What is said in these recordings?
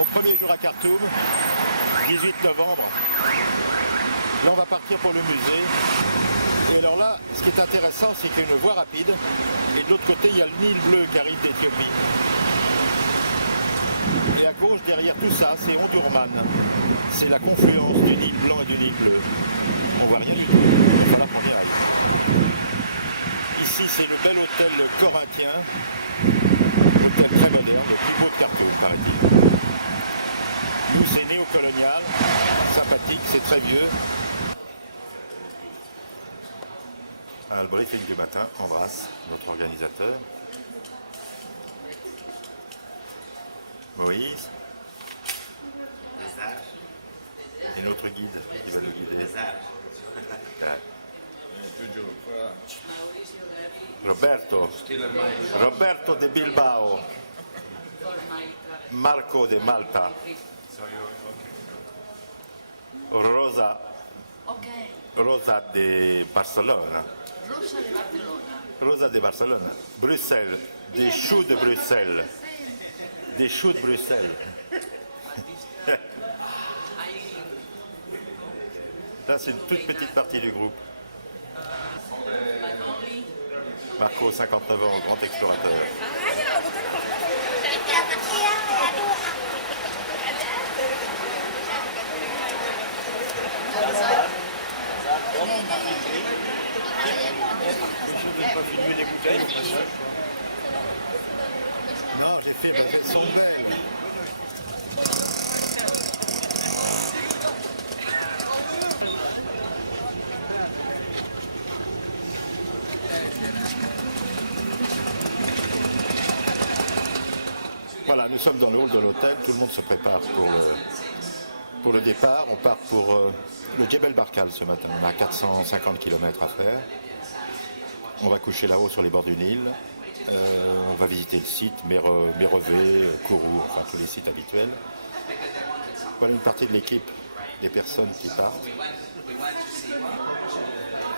Bon, premier jour à Khartoum, 18 novembre. Là, on va partir pour le musée. Et alors là, ce qui est intéressant, c'est qu'il y a une voie rapide. Et de l'autre côté, il y a le Nil bleu qui arrive d'Éthiopie. Et à gauche, derrière tout ça, c'est Omdurman. C'est la confluence du Nil blanc et du Nil bleu. On voit rien du tout. Il va falloir qu'on y aille. Ici, c'est le bel hôtel corinthien. Hôtel très moderne, le plus beau de Khartoum, paraît-il. Nous, c'est néocolonial, sympathique, c'est très vieux. Le briefing du matin, Andras, notre organisateur. Moïse. Et notre guide qui va nous guider. Roberto de Bilbao. Marco de Malta. Rosa de Barcelone. Rosa de Barcelone. Bruxelles. Des choux de Bruxelles. Des choux de Bruxelles. Là, c'est une toute petite partie du groupe. Marco, 59 ans, grand explorateur. De ne pas filmer des bouteilles au passage. Non, j'ai fait parce qu'elles sont belles. Voilà, nous sommes dans le hall de l'hôtel, tout le monde se prépare pour le départ. On part pour le Djebel Barkal ce matin, on a 450 km à faire. On va coucher là-haut sur les bords du Nil. On va visiter le site, Mérevé, Kourou, enfin tous les sites habituels. Voilà une partie de l'équipe, des personnes qui partent.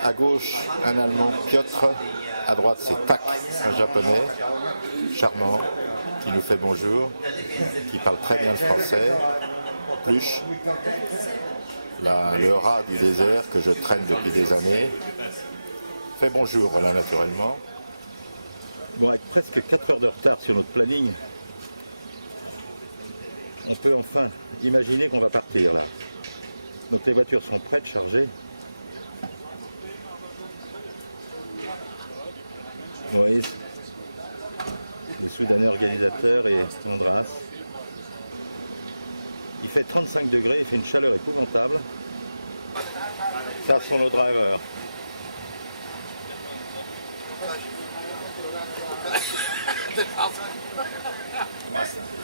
À gauche, un Allemand, Piotr. À droite, c'est Tak, un Japonais, charmant, qui nous fait bonjour, qui parle très bien le français. Pluche, le rat du désert que je traîne depuis des années. Fait bonjour, voilà, naturellement. Bon, avec presque 4 heures de retard sur notre planning, on peut enfin imaginer qu'on va partir là. Donc les voitures sont prêtes, chargées. Moïse, le Soudanais organisateur, et Andras. Il fait 35 degrés, il fait une chaleur épouvantable. Ça sont nos drivers.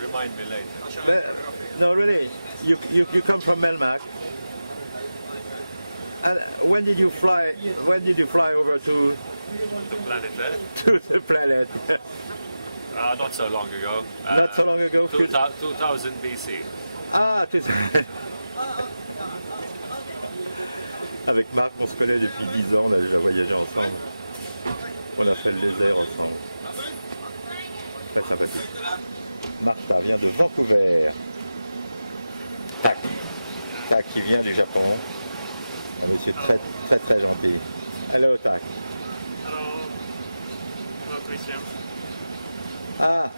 Remind me later. But, no, really, you come from Melmac. And when did you fly over to The planet Earth? to the planet? Not so long ago. Not so long ago. 2000 BC. Ah, tout ça. Avec Marc, on se connaît depuis 10 ans, on a déjà voyagé ensemble. On a fait le désert ensemble. Très sympathique. Martha vient de Vancouver. Tak. Tak qui vient du Japon. Un monsieur très très très gentil. Hello Tak. Hello. Hello, Christian. Ah,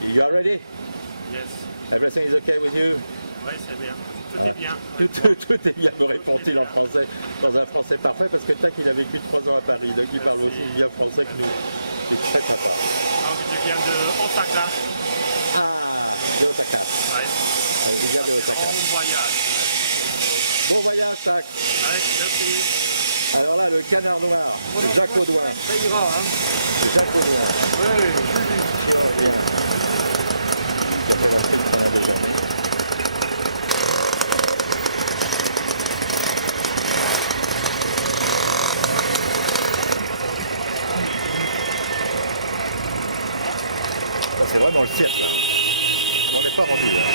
you are ready? Yes. Everything is okay with you? Oui, c'est bien. Tout Ah, est bien. tout est bien, me répond-il en français, dans un français parfait, parce que Tak, il a vécu 3 ans à Paris, donc il parle aussi bien français que nous. C'est très sympa. Donc, je viens de Osaka. Ah, de Osaka. Ouais. Il vient de Osaka. Bon voyage. Bon voyage, Tak. Allez, merci. Alors là, le canard noir, Jacques Audouin. Jacques Audouin, chirurgien, qui a fait l'Afrique pendant des années. Ça, c'est vraiment le cirque, là. On n'est pas rendu, hein.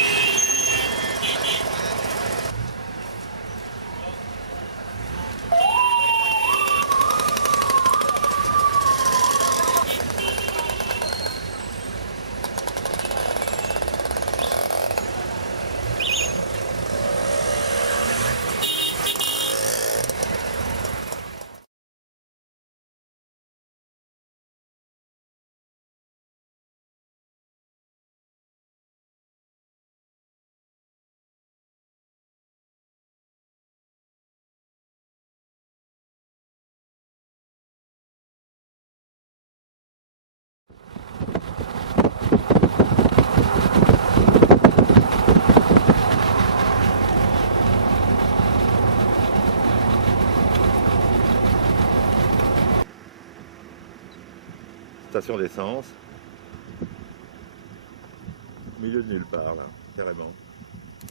Au milieu de nulle part, là, carrément.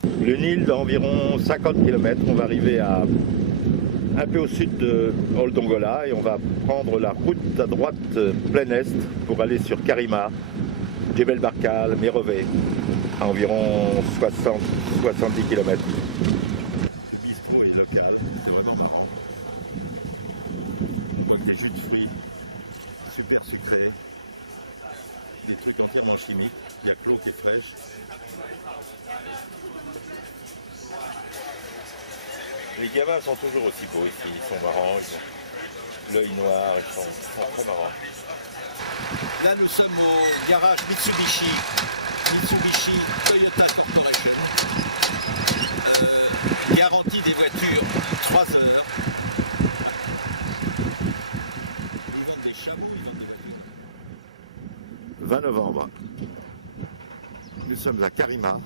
Le Nil, d'environ 50 km, on va arriver un peu au sud de Boldongola et on va prendre la route à droite plein est pour aller sur Karima, Djebel Barkal, Merové, à environ 60-70 km. Ce bistrot est local, c'est vraiment marrant. On boit que des jus de fruits super sucrés, des trucs entièrement chimiques. Il y a que l'eau qui est fraîche. Les gamins sont toujours aussi beaux ici, ils sont marrants, ils ont l'œil noir, ils sont très marrants. Là nous sommes au garage Mitsubishi Toyota Corporation. Garantie des voitures 3 heures. Ils vendent des chameaux, ils vendent des voitures là-dedans. 20 novembre. Nous sommes à Karima.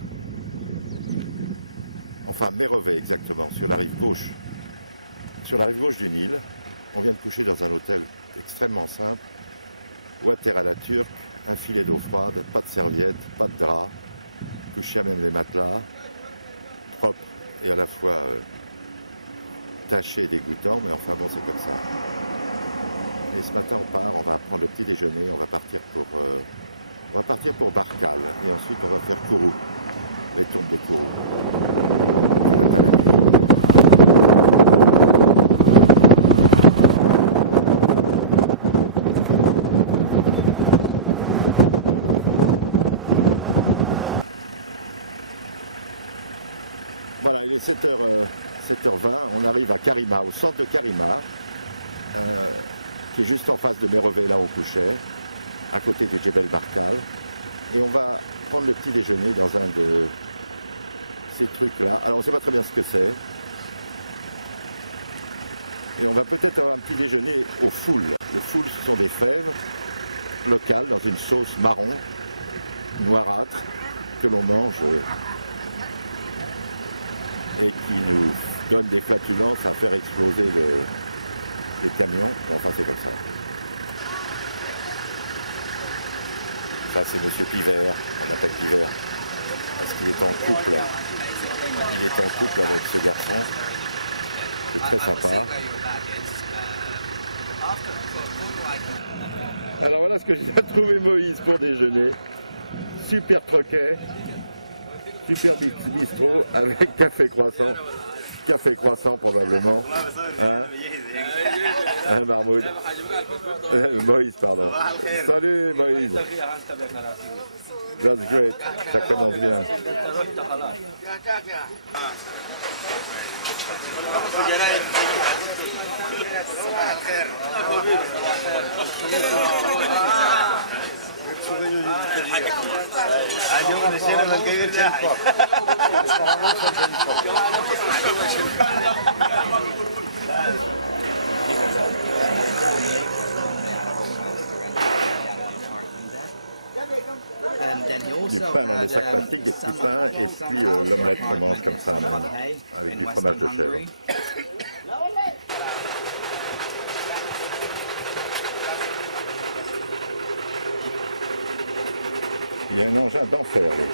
Enfin, Merové exactement, sur la rive gauche. Sur la rive gauche du Nil. On vient de coucher dans un hôtel extrêmement simple. Water à la turque, un filet d'eau froide, pas de serviette, pas de drap. Coucher à même les matelas. Propre et à la fois taché et dégoûtant, mais enfin bon, c'est comme ça. Et ce matin, on va prendre le petit déjeuner, on va partir pour Barkal. Et ensuite, on va faire Kourou, les tombes de Kourou. Voilà, il est 7h20, on arrive à Karima, au centre de Karima, qui est juste en face de Merové, là où on couchait, à côté du Djebel Barkal. Et on va prendre le petit déjeuner dans un de ces trucs-là. Alors on ne sait pas très bien ce que c'est. Et on va peut-être avoir un petit déjeuner au foul. Le foul, ce sont des fèves locales dans une sauce marron, noirâtre, que l'on mange et qui nous donne des flatulences à faire exploser les camions. Enfin, c'est comme ça. Ça, c'est Monsieur Pivert. On l'appelle Pivert parce qu'il est en couple. Il est en couple avec ce garçon. C'est très sympa. Alors voilà ce que j'ai trouvé Moïse pour déjeuner. Super troquet. Super bistrot avec café croissant. Café croissant probablement. Hein, hein Marmoud. Moïse, pardon. Salut Moïse. That's great. Ça commence bien. Du pain dans des sacs plastiques, des petits pains, et puis l'omelette qu'on mange comme ça, même, avec du fromage de chèvre. Il y a un engin d'enfer, lui.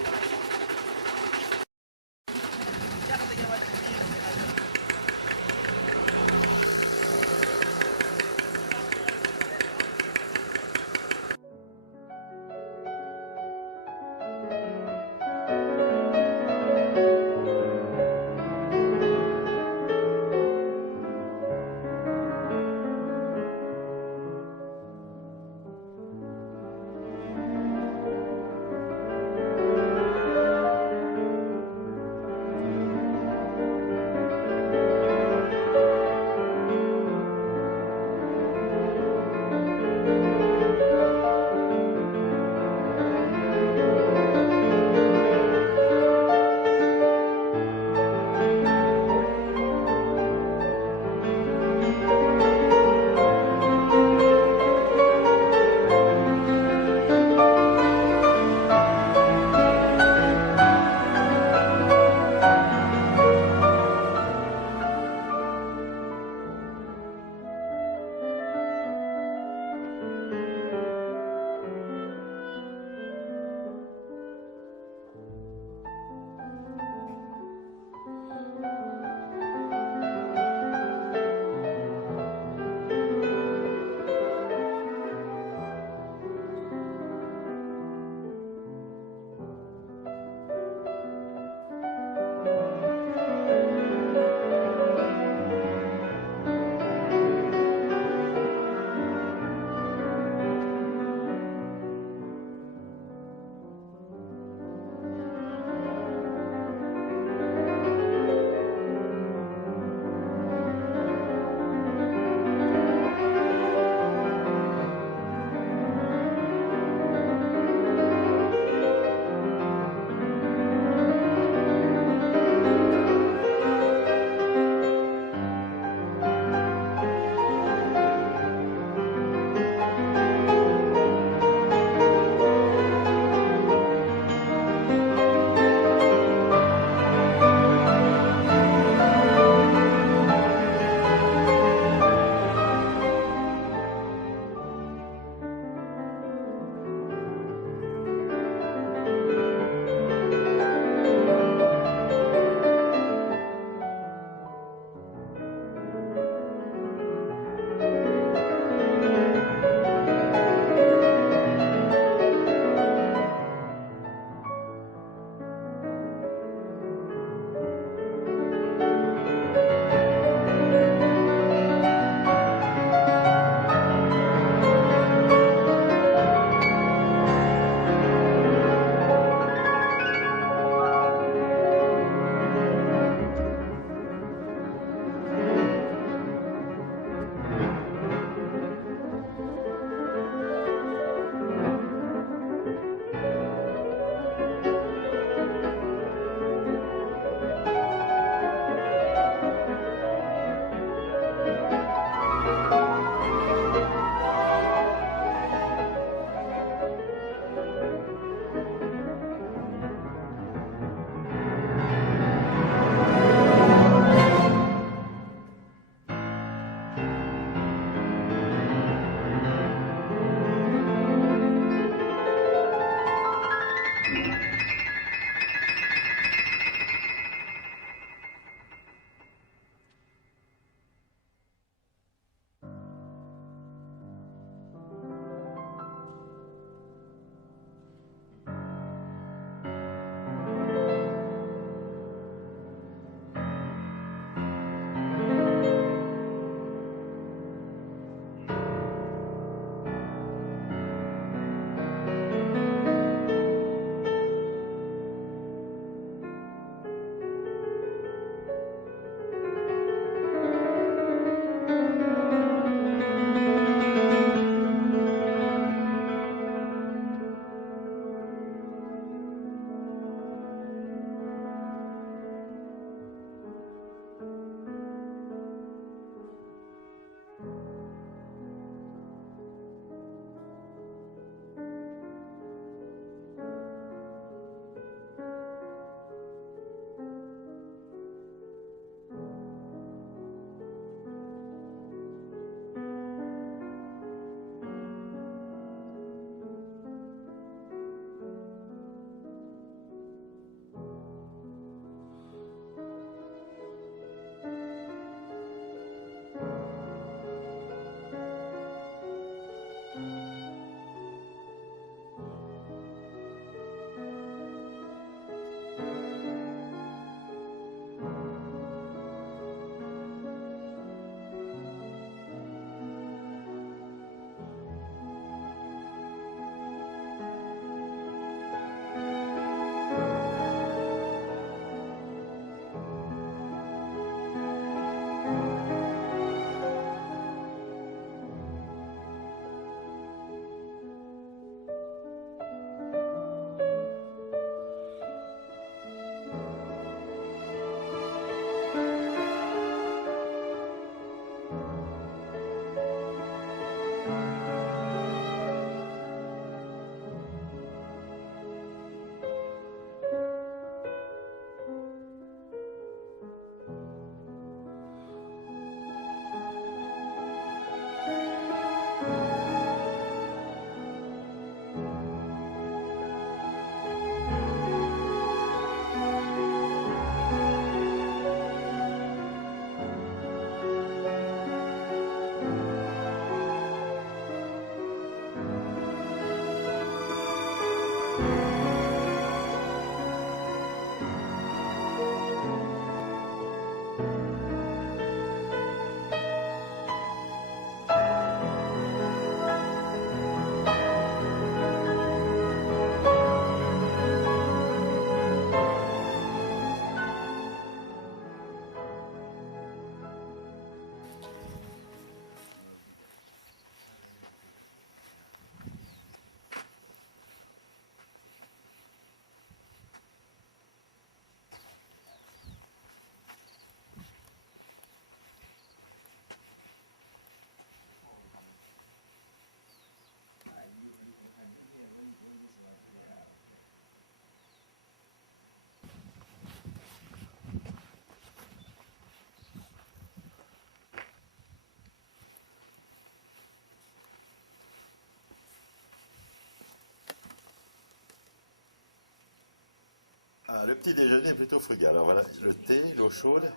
Ah, le petit déjeuner est plutôt frugal. Alors voilà, le thé, l'eau chaude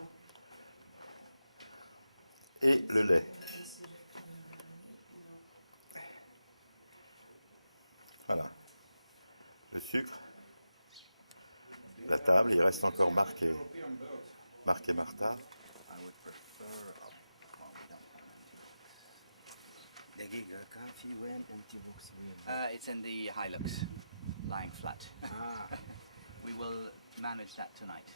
et le lait. Voilà. Le sucre, la table, il reste encore Marc et Martha. It's in the Hilux, lying flat. We will manage that tonight.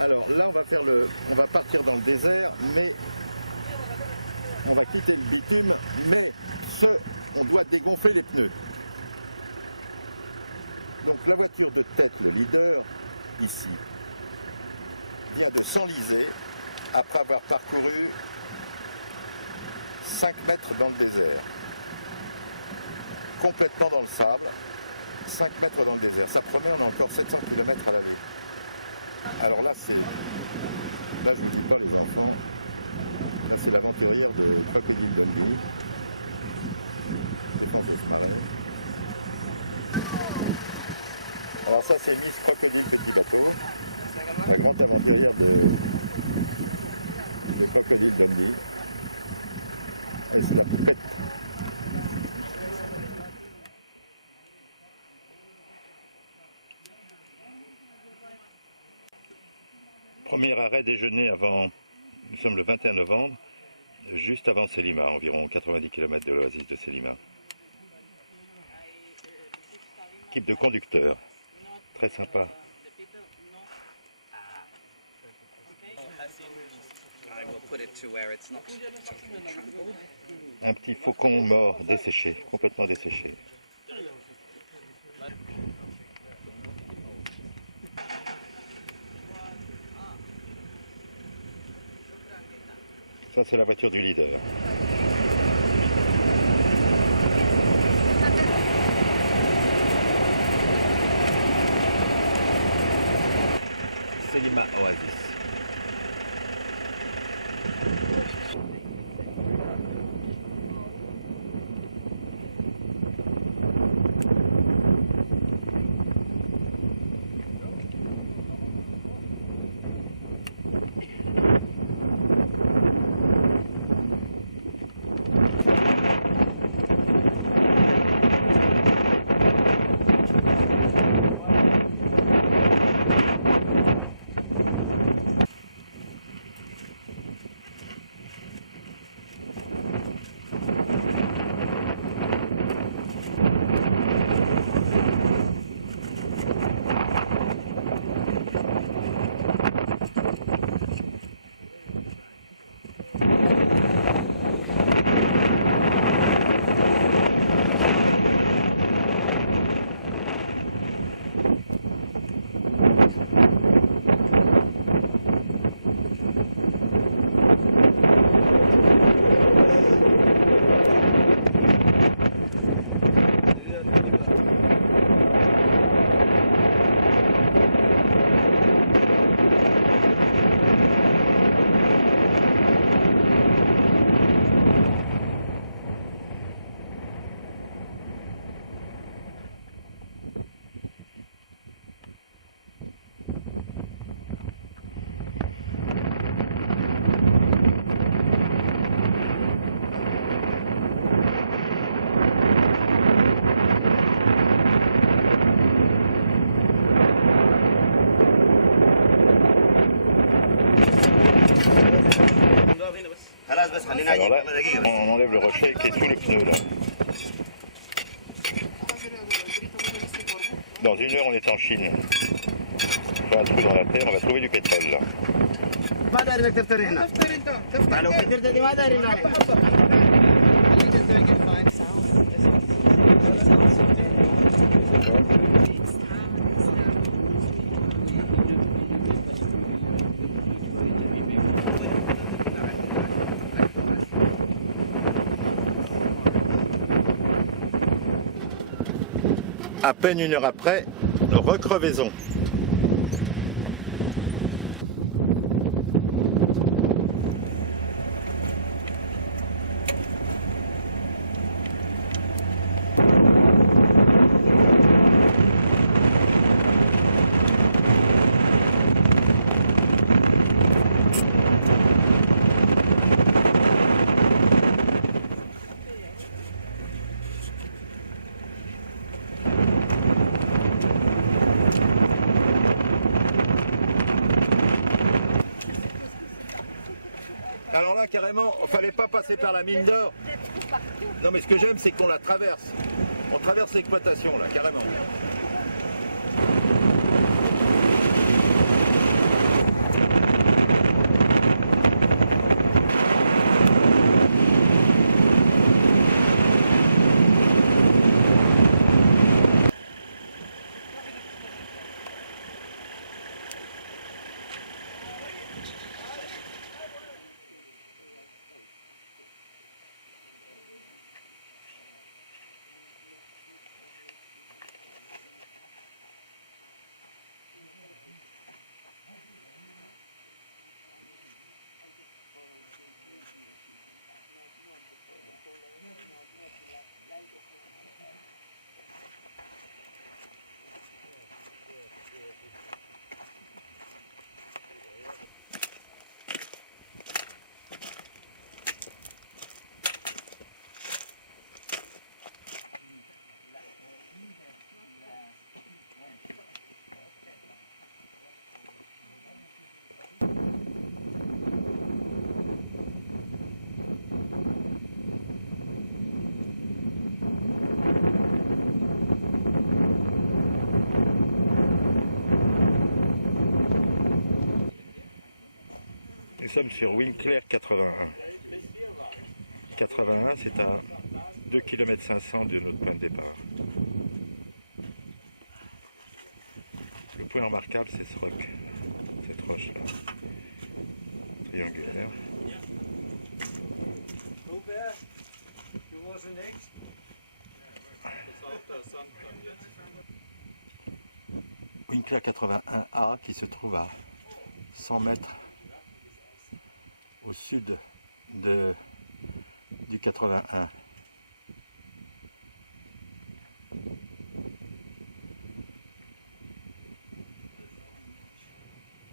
Alors là, on va partir dans le désert, mais on va quitter le bitume, mais on doit dégonfler les pneus. Donc la voiture de tête, le leader, ici, vient de s'enliser après avoir parcouru 5 mètres dans le désert, complètement dans le sable. 5 mètres dans le désert, ça promet, on a encore 700 km à l'aller. Alors là, je vous dis pas les enfants, là c'est l'aventurière de Crocodile Dundee, défense de ce marais. Alors ça c'est Miss Crocodile Petit Bateau, la grande aventurière de Crocodile Dundee. Elle se la pète. Premier arrêt déjeuner nous sommes le 21 novembre, juste avant Selima, environ 90 km de l'oasis de Selima. Équipe de conducteurs, très sympa. Un petit faucon mort, desséché, complètement desséché. Ça, c'est la voiture du leader. Selima Oasis. Alors là, on enlève le rocher qui est sous le pneu là. Dans 1 heure, on est en Chine. On fait un trou dans la terre, on va trouver du pétrole là. À peine 1 heure après, recrevaison. Alors là, carrément, il fallait pas passer par la mine d'or. Non, mais ce que j'aime, c'est qu'on la traverse. On traverse l'exploitation, là, carrément. Nous sommes sur Winkler 81. 81, c'est à 2 km 500 de notre point de départ. Le point remarquable, c'est ce roc, cette roche-là, triangulaire. Winkler 81A qui se trouve à 100 mètres au sud du 81.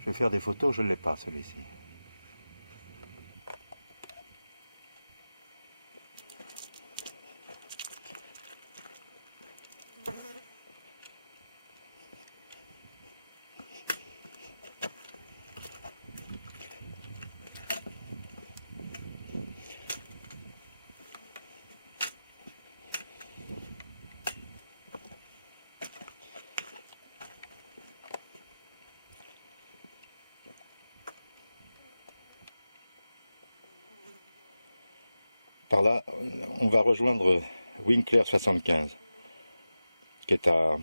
Je vais faire des photos, je ne l'ai pas celui-ci. Par là, on va rejoindre Winkler 75, qui est à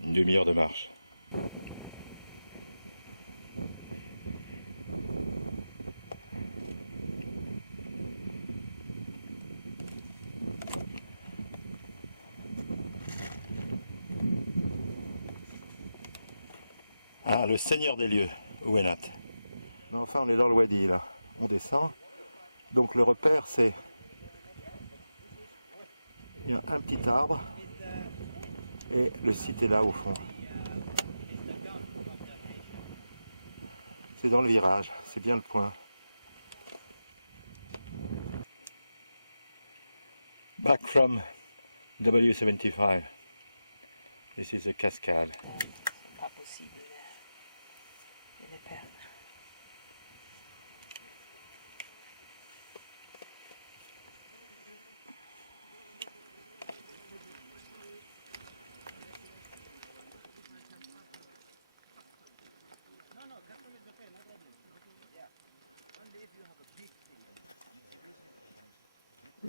une demi-heure de marche. Ah, le Seigneur des lieux, Ouenat. Mais enfin, on est dans le Wadi, là. On descend. Donc le repère, c'est... Il y a un petit arbre. Et le site est là, au fond. C'est dans le virage. C'est bien le point. Back from W75. This is a cascade. Pas possible de les perdre.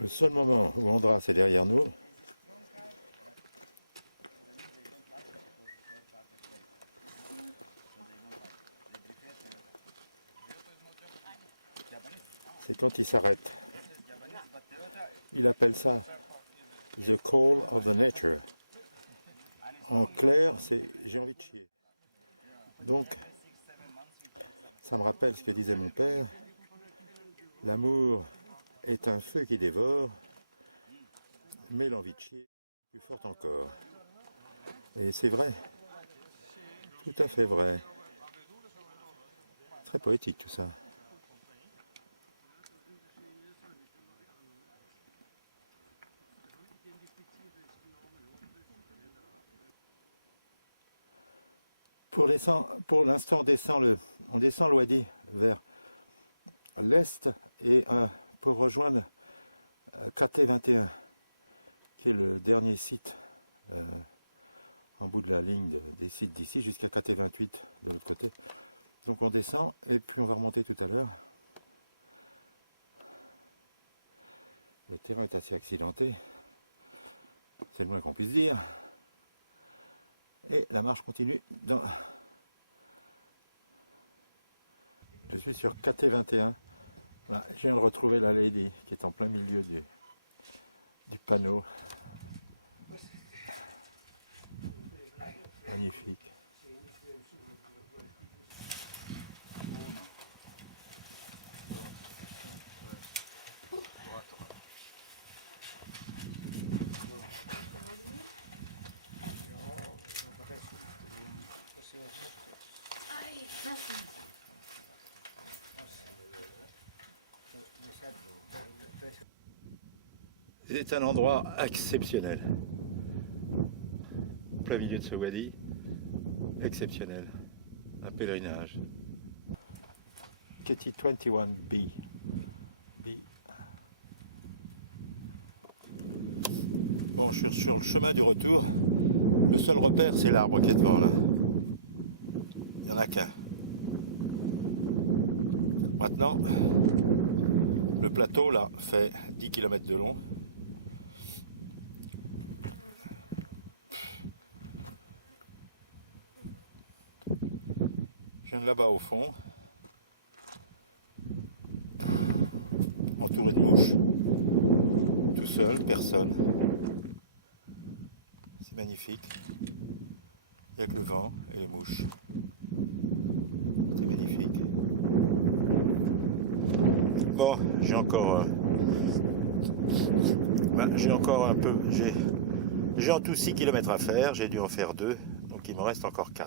Le seul moment où Andras est derrière nous, c'est quand il s'arrête. Il appelle ça The Call of the Nature. En clair, c'est j'ai envie de chier. Donc, ça me rappelle ce que disait mon père. L'amour est un feu qui dévore, mais l'envie de chier est plus forte encore. Et c'est vrai. Tout à fait vrai. Très poétique tout ça. Pour l'instant, on descend le Wadi vers l'est et pour rejoindre KT21, qui est le dernier site en bout de la ligne des sites d'ici jusqu'à KT28 de l'autre côté. Donc on descend et puis on va remonter tout à l'heure. Le terrain est assez accidenté, c'est le moins qu'on puisse dire. Et la marche continue. Je suis sur KT21. Là, je viens de retrouver la Lady qui est en plein milieu du panneau. Magnifique. C'est un endroit exceptionnel. En plein milieu de ce wadi, exceptionnel. Un pèlerinage. KT21B. B. Bon, je suis sur le chemin du retour. Le seul repère, c'est l'arbre qui est devant là. Il n'y en a qu'un. Maintenant, le plateau là fait 10 km de long. Je viens de là-bas au fond, entouré de mouches, tout seul, personne. C'est magnifique. Il n'y a que le vent et les mouches. C'est magnifique. Bon, j'ai encore un peu. J'ai en tout 6 km à faire, j'ai dû en faire 2, donc il me reste encore 4.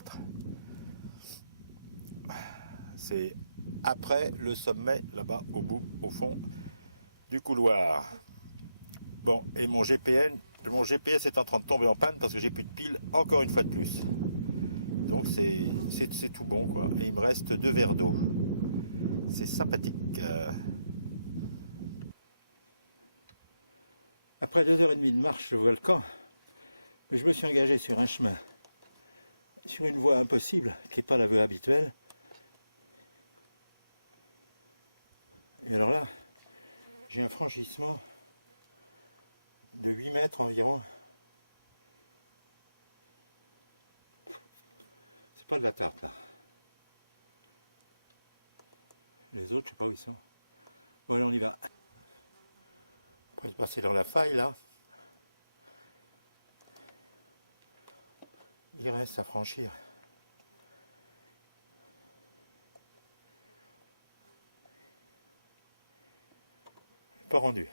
C'est après le sommet, là-bas, au bout, au fond du couloir. Bon, et mon GPS est en train de tomber en panne parce que j'ai plus de piles, encore une fois de plus. Donc c'est tout bon, quoi. Et il me reste 2 verres d'eau. C'est sympathique. Après 2h30 de marche, je vois le camp. Mais je me suis engagé sur un chemin, sur une voie impossible, qui n'est pas la voie habituelle. Et alors là, j'ai un franchissement de 8 mètres environ. C'est pas de la tarte là. Les autres, je sais pas où ils sont. Bon, allez, on y va. On va passer dans la faille là. Il reste à franchir. Pas rendu.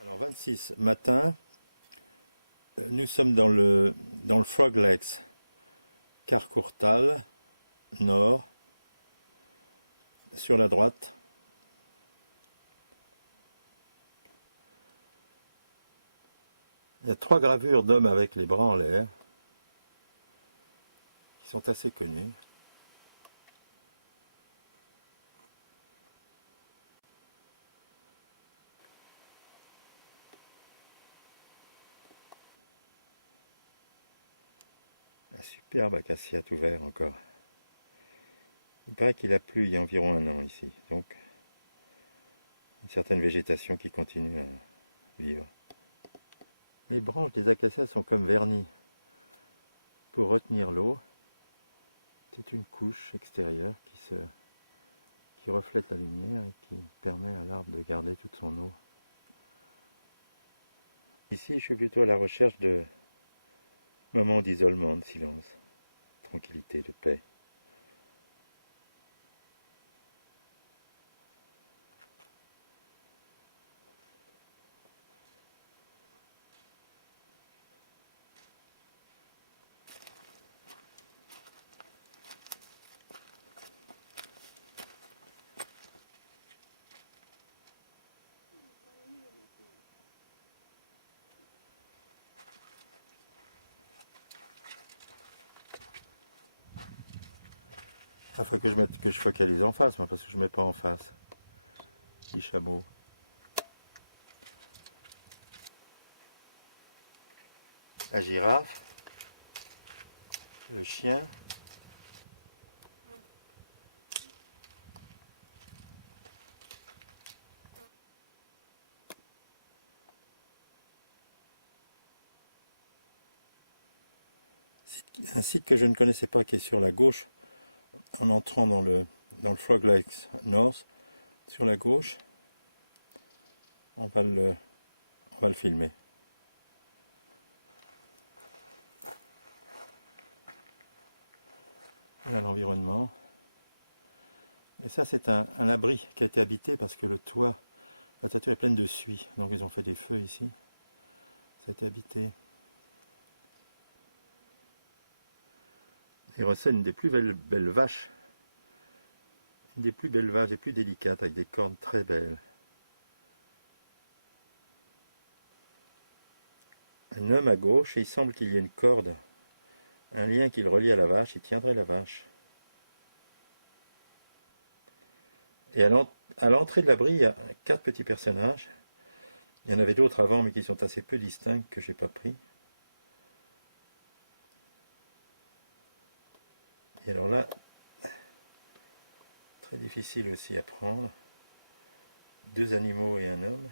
Alors 26 matin, nous sommes dans le Frog Lakes, Carcourtal, nord, sur la droite. Il y a 3 gravures d'hommes avec les bras en l'air, qui sont assez connues. superbe acacia tout vert encore. Il paraît qu'il a plu il y a environ 1 an ici, donc une certaine végétation qui continue à vivre. Les branches des acacias sont comme vernis pour retenir l'eau. C'est une couche extérieure qui reflète la lumière et qui permet à l'arbre de garder toute son eau. Ici, je suis plutôt à la recherche de moments d'isolement, de silence, de tranquillité, de paix. Il faut que je focalise en face, moi, parce que je ne mets pas en face. Petit chameau. La girafe. Le chien. Un site que je ne connaissais pas qui est sur la gauche. En entrant dans le Frog Lakes North, sur la gauche, on va le filmer. Voilà l'environnement. Et ça, c'est un abri qui a été habité parce que la toiture est pleine de suie. Donc ils ont fait des feux ici. Ça a été habité. Et recèle une des plus belles vaches. Une des plus belles vaches et plus délicates, avec des cornes très belles. Un homme à gauche, et il semble qu'il y ait une corde, un lien qui le relie à la vache, il tiendrait la vache. Et à l'entrée de l'abri, il y a 4 petits personnages. Il y en avait d'autres avant, mais qui sont assez peu distincts, que je n'ai pas pris. Et alors là, très difficile aussi à prendre. 2 animaux et un homme.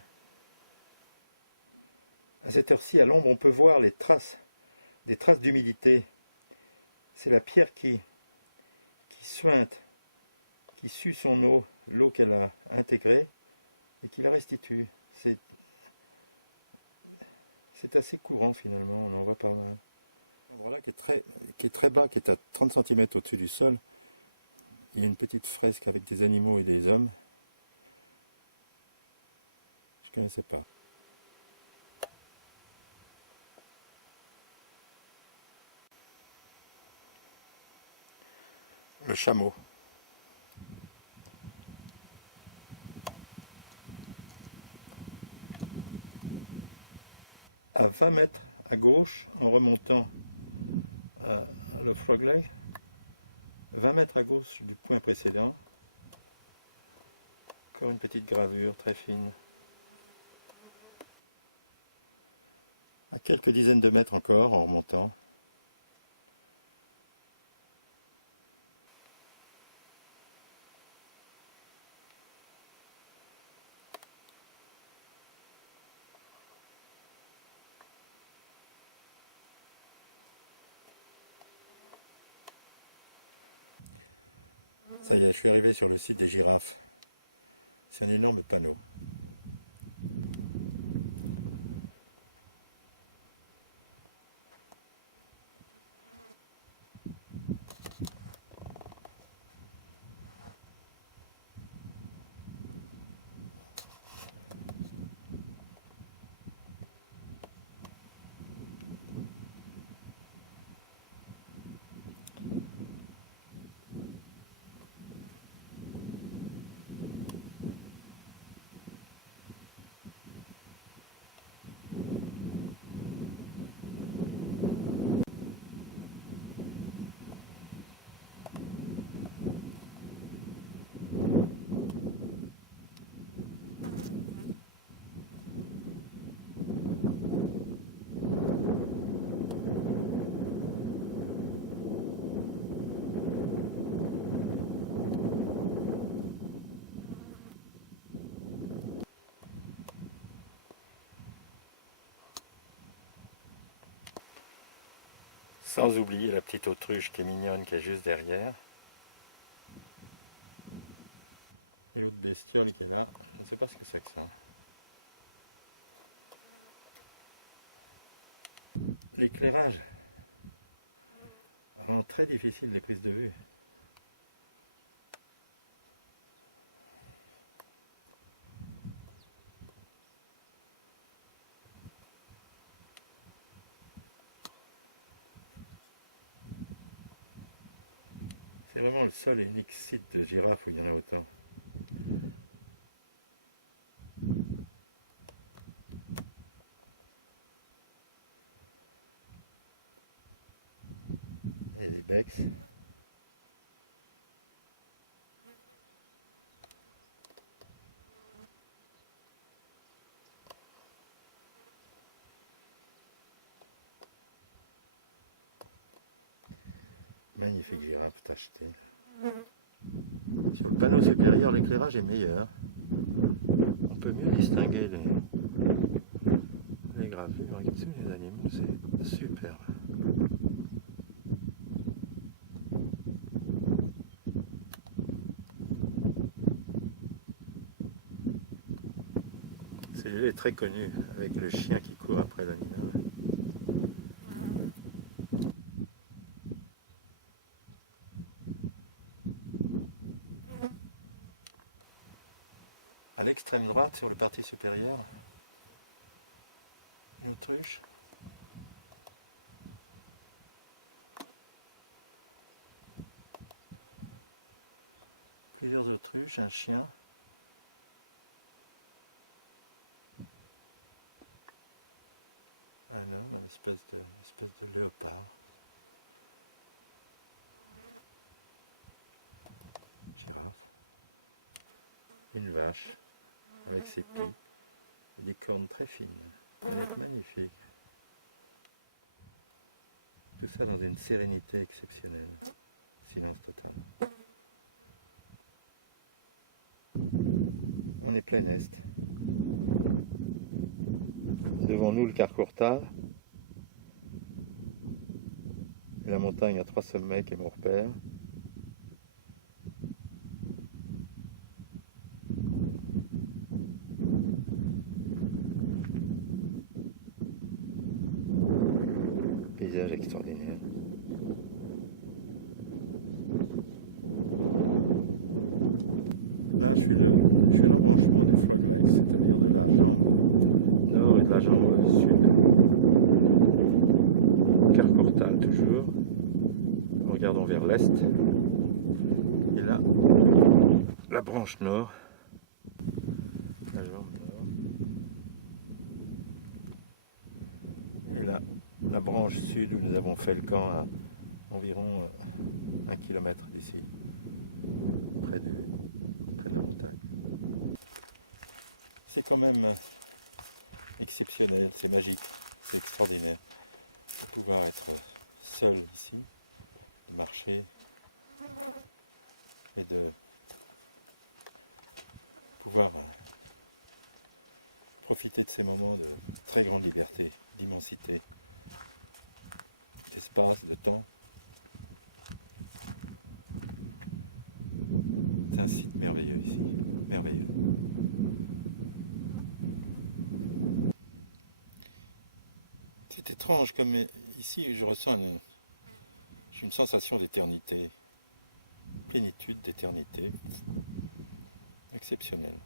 À cette heure-ci, à l'ombre, on peut voir des traces d'humidité. C'est la pierre qui suinte, qui sue son eau, l'eau qu'elle a intégrée, et qui la restitue. C'est assez courant finalement, on en voit pas mal. Cet endroit-là qui est très bas, qui est à 30 cm au-dessus du sol, il y a une petite fresque avec des animaux et des hommes. Je ne connaissais pas. Le chameau. À 20 mètres à gauche, en remontant le Frog Lake, 20 mètres à gauche du point précédent, encore une petite gravure très fine. À quelques dizaines de mètres encore en remontant. Ça y est, je suis arrivé sur le site des girafes. C'est un énorme panneau. Sans oublier la petite autruche qui est mignonne, qui est juste derrière. Et l'autre bestiole qui est là, je ne sais pas ce que c'est que ça. L'éclairage rend très difficile les prises de vue. C'est vraiment le seul et unique site de girafe où il y en a autant. Et les becs. Magnifique girafe tachetée. Sur le panneau supérieur, l'éclairage est meilleur. On peut mieux distinguer les gravures qui sont des animaux, c'est super. Elle est très connue avec le chien qui court après l'animal. À l'extrême droite, sur le parti supérieur, une autruche. Plusieurs autruches, un chien. Un homme, une espèce de léopard. Girafe. Une vache avec ses pieds et des cornes très fines. Elle est magnifique. Tout ça dans une sérénité exceptionnelle. Silence total. On est plein est. Devant nous le Carcourtal. La montagne à 3 sommets qui est mon repère. Paysage extraordinaire. Là, je suis à l'embranchement des Frog Lakes, c'est-à-dire de la jambe nord et de la jambe sud. Carcourtal toujours. Regardons vers l'est. Et là, la branche nord. Et là, la branche sud où nous avons fait le camp à environ 1 kilomètre d'ici, près de la montagne. C'est quand même exceptionnel, c'est magique, c'est extraordinaire de pouvoir être seul ici, de marcher et de pouvoir profiter de ces moments de très grande liberté, d'immensité, d'espace, de temps. C'est un site merveilleux ici, merveilleux. C'est étrange, comme ici je ressens une sensation d'éternité, plénitude d'éternité, exceptionnelle.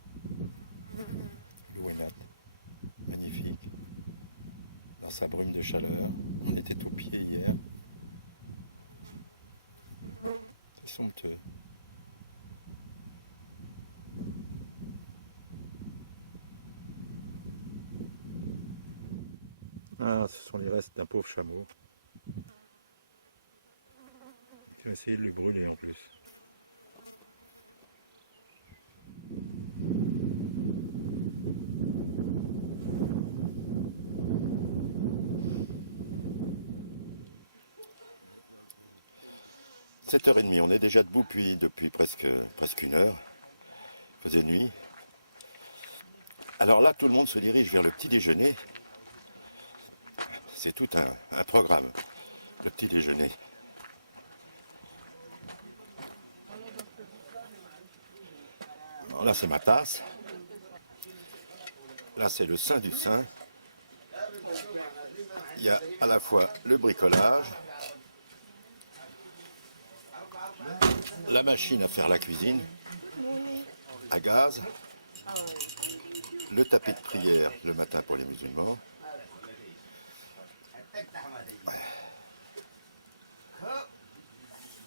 L'Ouénat, magnifique, dans sa brume de chaleur. On était au pied hier. C'est somptueux. Ah, ce sont les restes d'un pauvre chameau. Ils ont essayé de le brûler en plus. « 7h30, on est déjà debout depuis presque 1 heure. Il faisait nuit. Alors là, tout le monde se dirige vers le petit déjeuner. C'est tout un programme. le petit déjeuner. Alors là, c'est ma tasse. Là, c'est le sein du sein. Il y a à la fois le bricolage, la machine à faire la cuisine, à gaz, le tapis de prière le matin pour les musulmans.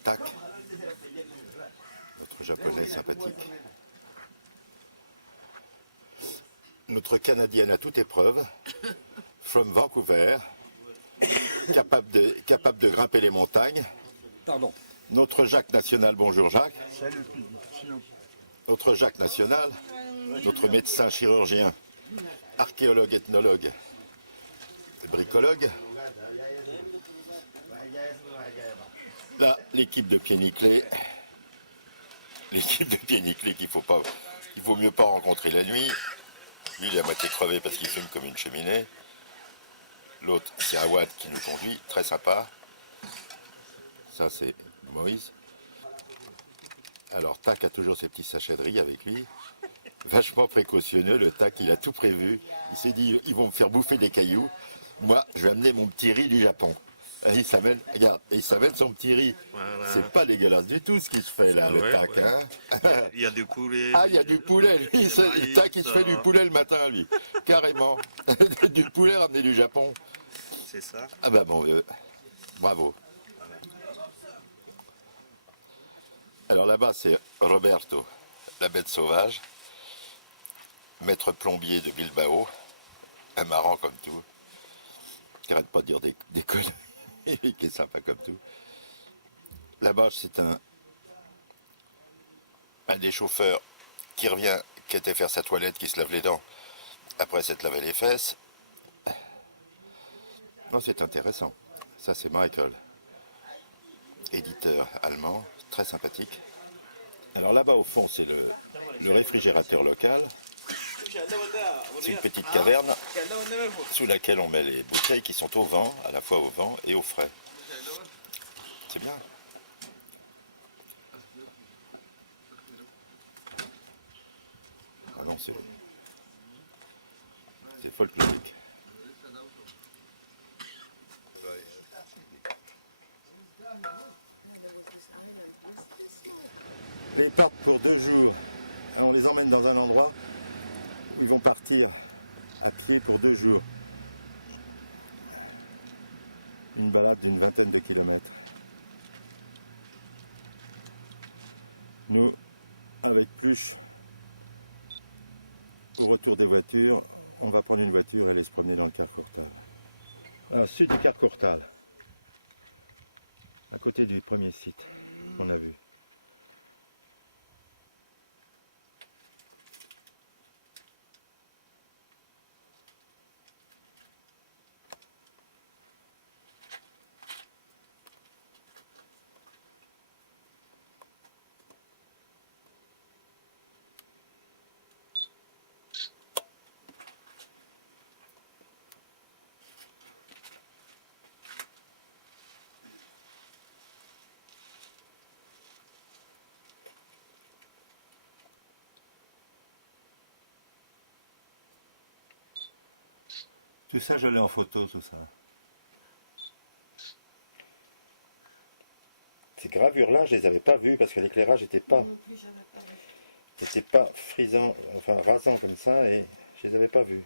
Tac. Notre japonais sympathique. Notre canadienne à toute épreuve, from Vancouver, capable de grimper les montagnes. Pardon. Notre Jacques National, bonjour Jacques. Notre Jacques National, notre médecin chirurgien, archéologue, ethnologue, bricologue. Là, l'équipe de pieds nickelés. L'équipe de pieds nickelés qu'il vaut mieux pas rencontrer la nuit. Lui, il est à moitié crevé parce qu'il fume comme une cheminée. L'autre, c'est Awad qui nous conduit, très sympa. Ça, c'est Moïse. Alors, Tac a toujours ses petits sachets de riz avec lui. Vachement précautionneux, le Tac, il a tout prévu. Il s'est dit, ils vont me faire bouffer des cailloux. Moi, je vais amener mon petit riz du Japon. Et il s'amène, regarde, il s'amène son petit riz. Voilà. C'est pas dégueulasse du tout ce qui se fait là, le Ouais, Tac. ouais. Hein. Il y a du poulet. Ah, il y a du poulet, lui, le Tac, il se fait du poulet le matin, lui. Carrément. Du poulet ramené du Japon. C'est ça. Ah ben bon, bravo. Alors là-bas, c'est Roberto, la bête sauvage, maître plombier de Bilbao, un marrant comme tout, qui n'arrête pas de dire des conneries, qui est sympa comme tout. Là-bas, c'est un des chauffeurs qui revient, qui était faire sa toilette, qui se lave les dents après s'être lavé les fesses. Non, c'est intéressant. Ça, c'est Michael, éditeur allemand, très sympathique. Alors là-bas, au fond, c'est le réfrigérateur local. C'est une petite caverne sous laquelle on met les bouteilles qui sont au vent, à la fois au vent et au frais. C'est bien. Ah non, c'est folklorique. Ils partent pour 2 jours. On les emmène dans un endroit où ils vont partir à pied pour 2 jours. Une balade d'une 20aine de kilomètres. Nous, avec Pluche, au retour des voitures, on va prendre une voiture et aller se promener dans le Carcourtal. Sud du Carcourtal, à côté du premier site qu'on a vu. Tout ça, je l'ai en photo, tout ça. Ces gravures-là, je les avais pas vues parce que l'éclairage n'était pas, c'était pas frisant, enfin rasant comme ça, et je les avais pas vues.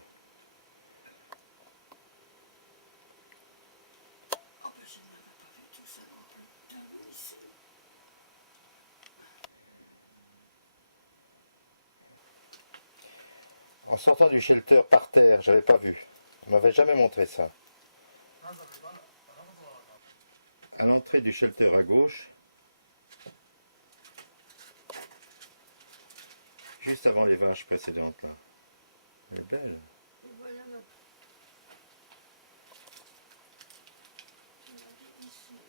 Oh ben je n'avais pas vu tout ça non plus. T'as vu ici? En sortant du shelter par terre, j'avais pas vu. On m'avait jamais montré ça. À l'entrée du shelter à gauche, juste avant les vaches précédentes là. Elle est belle. Et voilà notre... ici.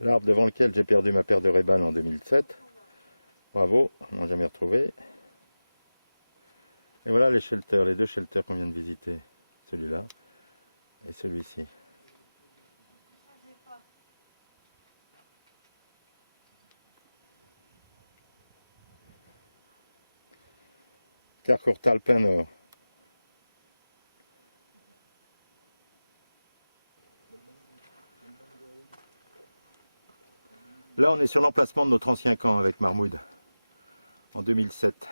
L'arbre devant lequel j'ai perdu ma paire de Ray-Ban en 2007. Bravo, on n'a jamais retrouvé. Et voilà les shelters, les deux shelters qu'on vient de visiter. Celui-là et celui-ci. Carcourtal plein nord. Là, on est sur l'emplacement de notre ancien camp avec Marmoud en 2007.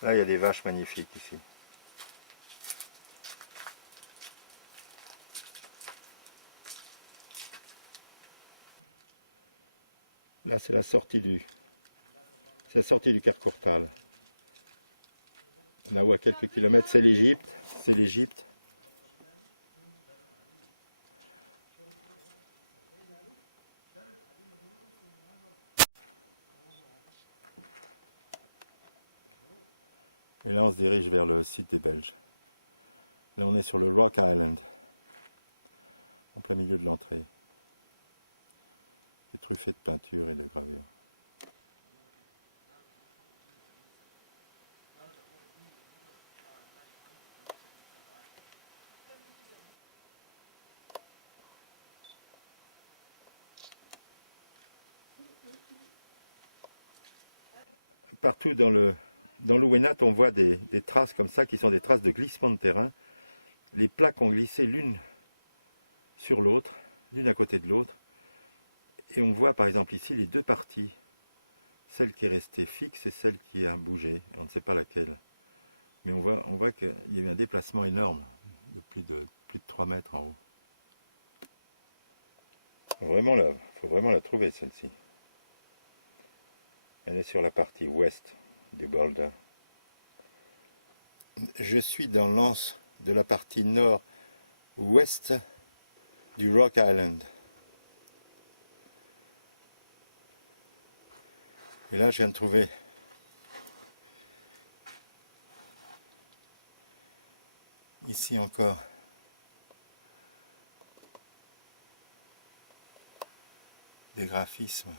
Là, il y a des vaches magnifiques ici. Là, c'est la sortie du Carcourtal. Là-haut, à quelques kilomètres, c'est l'Égypte. C'est l'Égypte. Et là, on se dirige vers le site des Belges. Là, on est sur le Rock Island, en plein milieu de l'entrée, qui est truffé de peintures et de gravures. Partout dans l'Ouénat, on voit des traces comme ça qui sont des traces de glissement de terrain. Les plaques ont glissé l'une sur l'autre, l'une à côté de l'autre. Et on voit par exemple ici les deux parties. Celle qui est restée fixe et celle qui a bougé. On ne sait pas laquelle. Mais on voit qu'il y a eu un déplacement énorme de plus de 3 mètres en haut. Faut vraiment la trouver celle-ci. Elle est sur la partie ouest du boulder. Je suis dans l'anse de la partie nord-ouest du Rock Island. Et là, je viens de trouver ici encore des graphismes.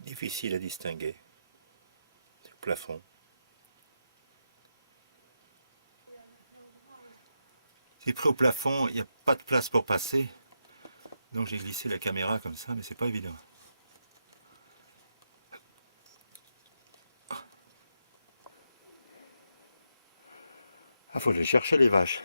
Difficile à distinguer. C'est le plafond. C'est pris au plafond, il n'y a pas de place pour passer. Donc j'ai glissé la caméra comme ça, mais c'est pas évident. Ah, faut aller chercher les vaches.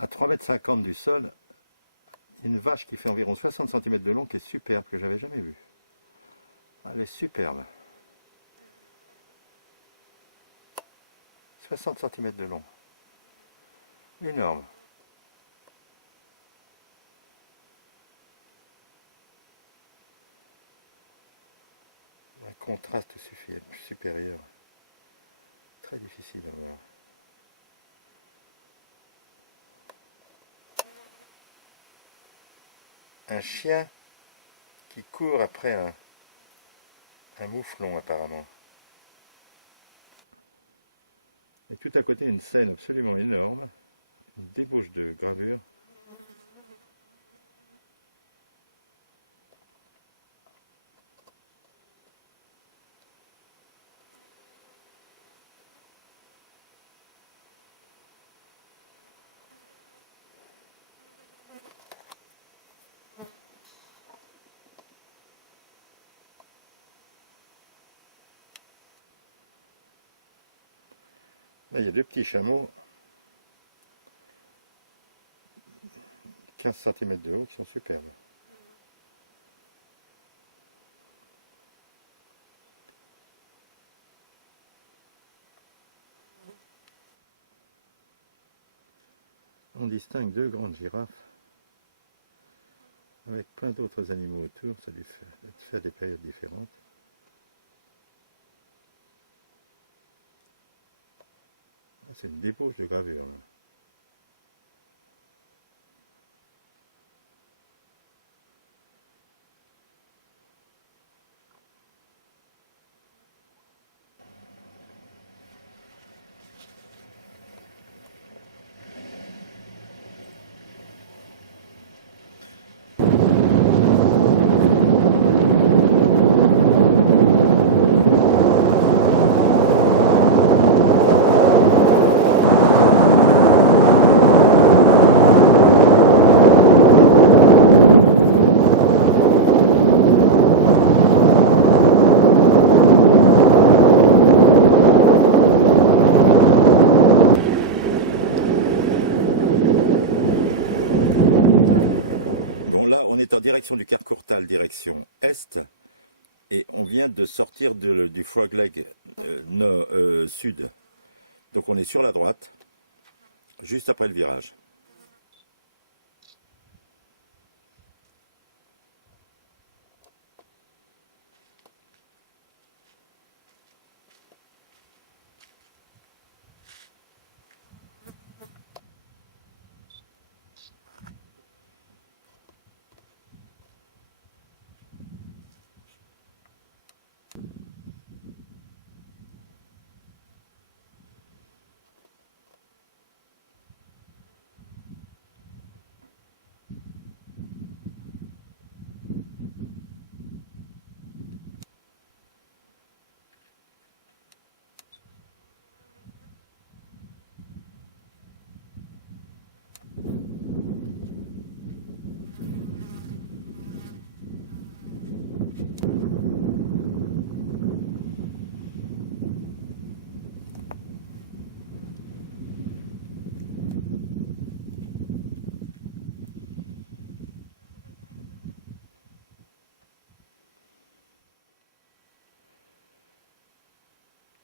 À 3,50 m du sol, il y a une vache qui fait environ 60 cm de long qui est superbe, que j'avais jamais vue. Elle est superbe. 60 cm de long. Énorme. un contraste supérieur. Très difficile à voir. Un chien qui court après un mouflon apparemment. Et tout à côté une scène absolument énorme, une débauche de gravure. Là, il y a deux petits chameaux, 15 cm de haut, qui sont superbes. On distingue deux grandes girafes, avec plein d'autres animaux autour, ça lui fait à des périodes différentes. Ah, c'est une débauche de gravure là. Bon, là, on est en direction du Carcourtal, direction est, et on vient de sortir du Frog Leg sud. Donc on est sur la droite, juste après le virage.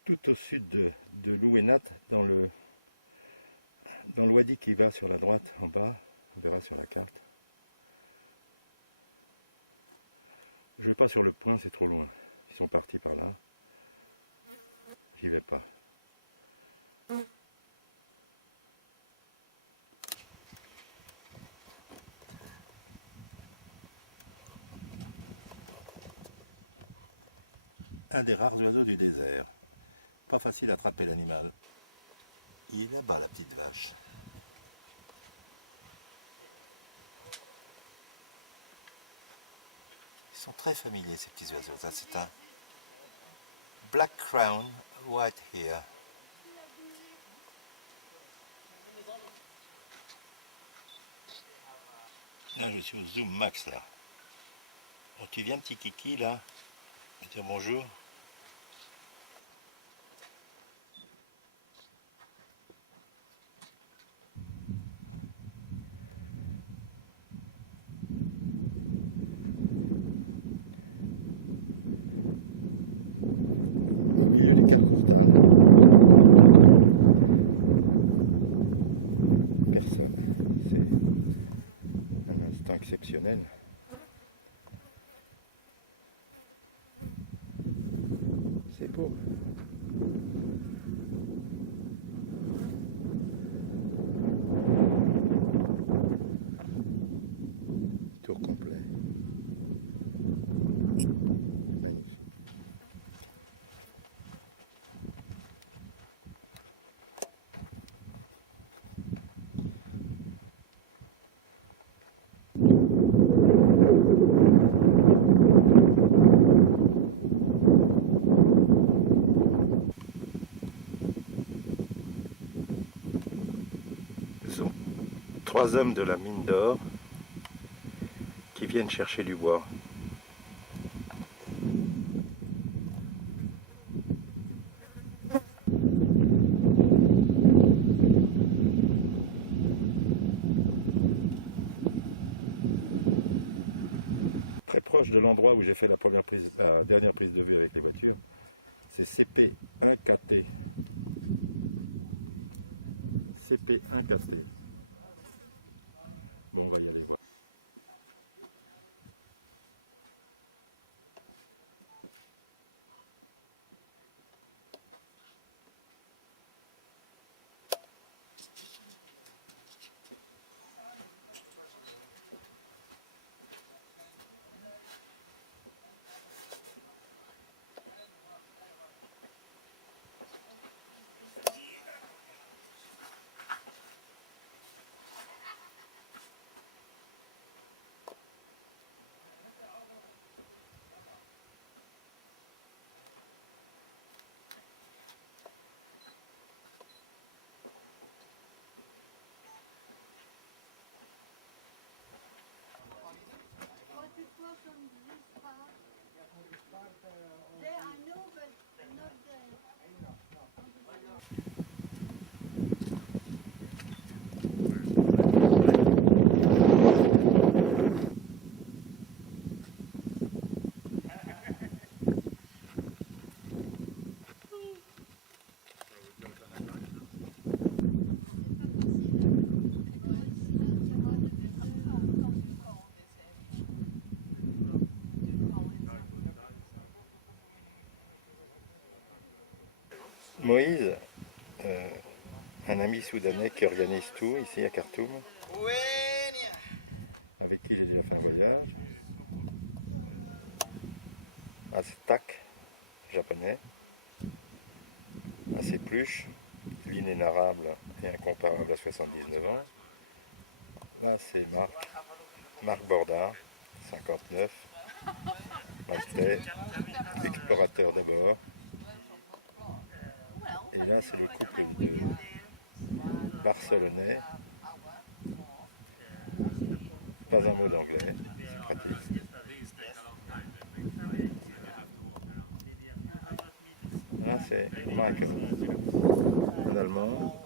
Tout au sud de Louénat, dans le wadi qui va sur la droite en bas, on verra sur la carte. Je vais pas sur le point, c'est trop loin. Ils sont partis par là. J'y vais pas. Un des rares oiseaux du désert. Pas facile à attraper l'animal. Il est là-bas, la petite vache. Ils sont très familiers, ces petits oiseaux. Ça, c'est un Black Crown White Ear. Là, je suis au zoom max, là. Oh, tu viens, petit kiki, là, dire bonjour. Au milieu du Carcourtal, personne. C'est un instant exceptionnel. 3 hommes de la mine d'or qui viennent chercher du bois. Très proche de l'endroit où j'ai fait la dernière prise de vue avec les voitures, c'est CP1KT. CP1KT. Bon, on va y aller voir. Moïse, un ami soudanais qui organise tout ici à Khartoum, avec qui j'ai déjà fait un voyage. À ses Tak, japonais, à ses Pluche, l'inénarrable et incomparable à 79 ans. Là c'est Marc Bordard, 59, maltais, explorateur d'abord. Et là, c'est le couple de Barcelonais. Pas un mot d'anglais, c'est pratique. Là, c'est Michael, un Allemand,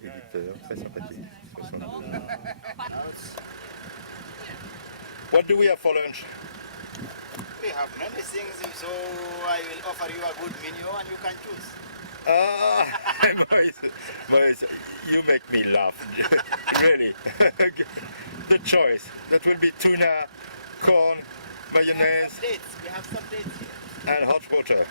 éditeur, très sympathique, 62 ans. What do we have for lunch? We have many things, so I will offer you a good menu and you can choose. Ah, Moïse, you make me laugh, really. The choice, that will be tuna, corn, mayonnaise, Dates, we have some dates here. and hot water.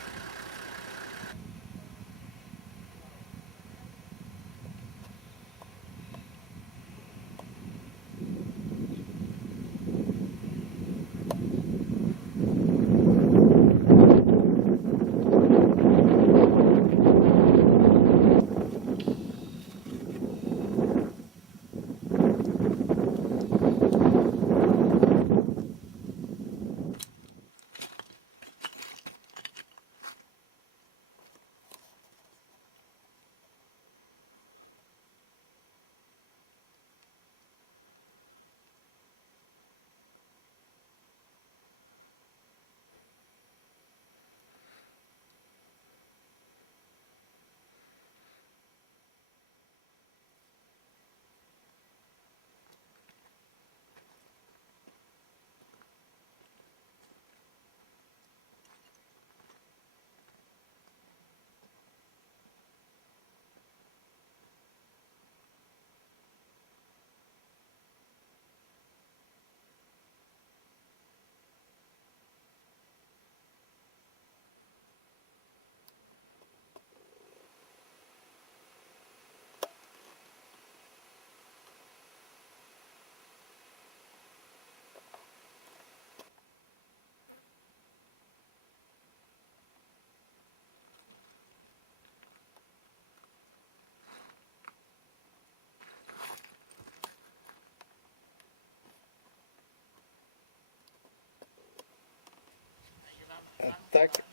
Tac,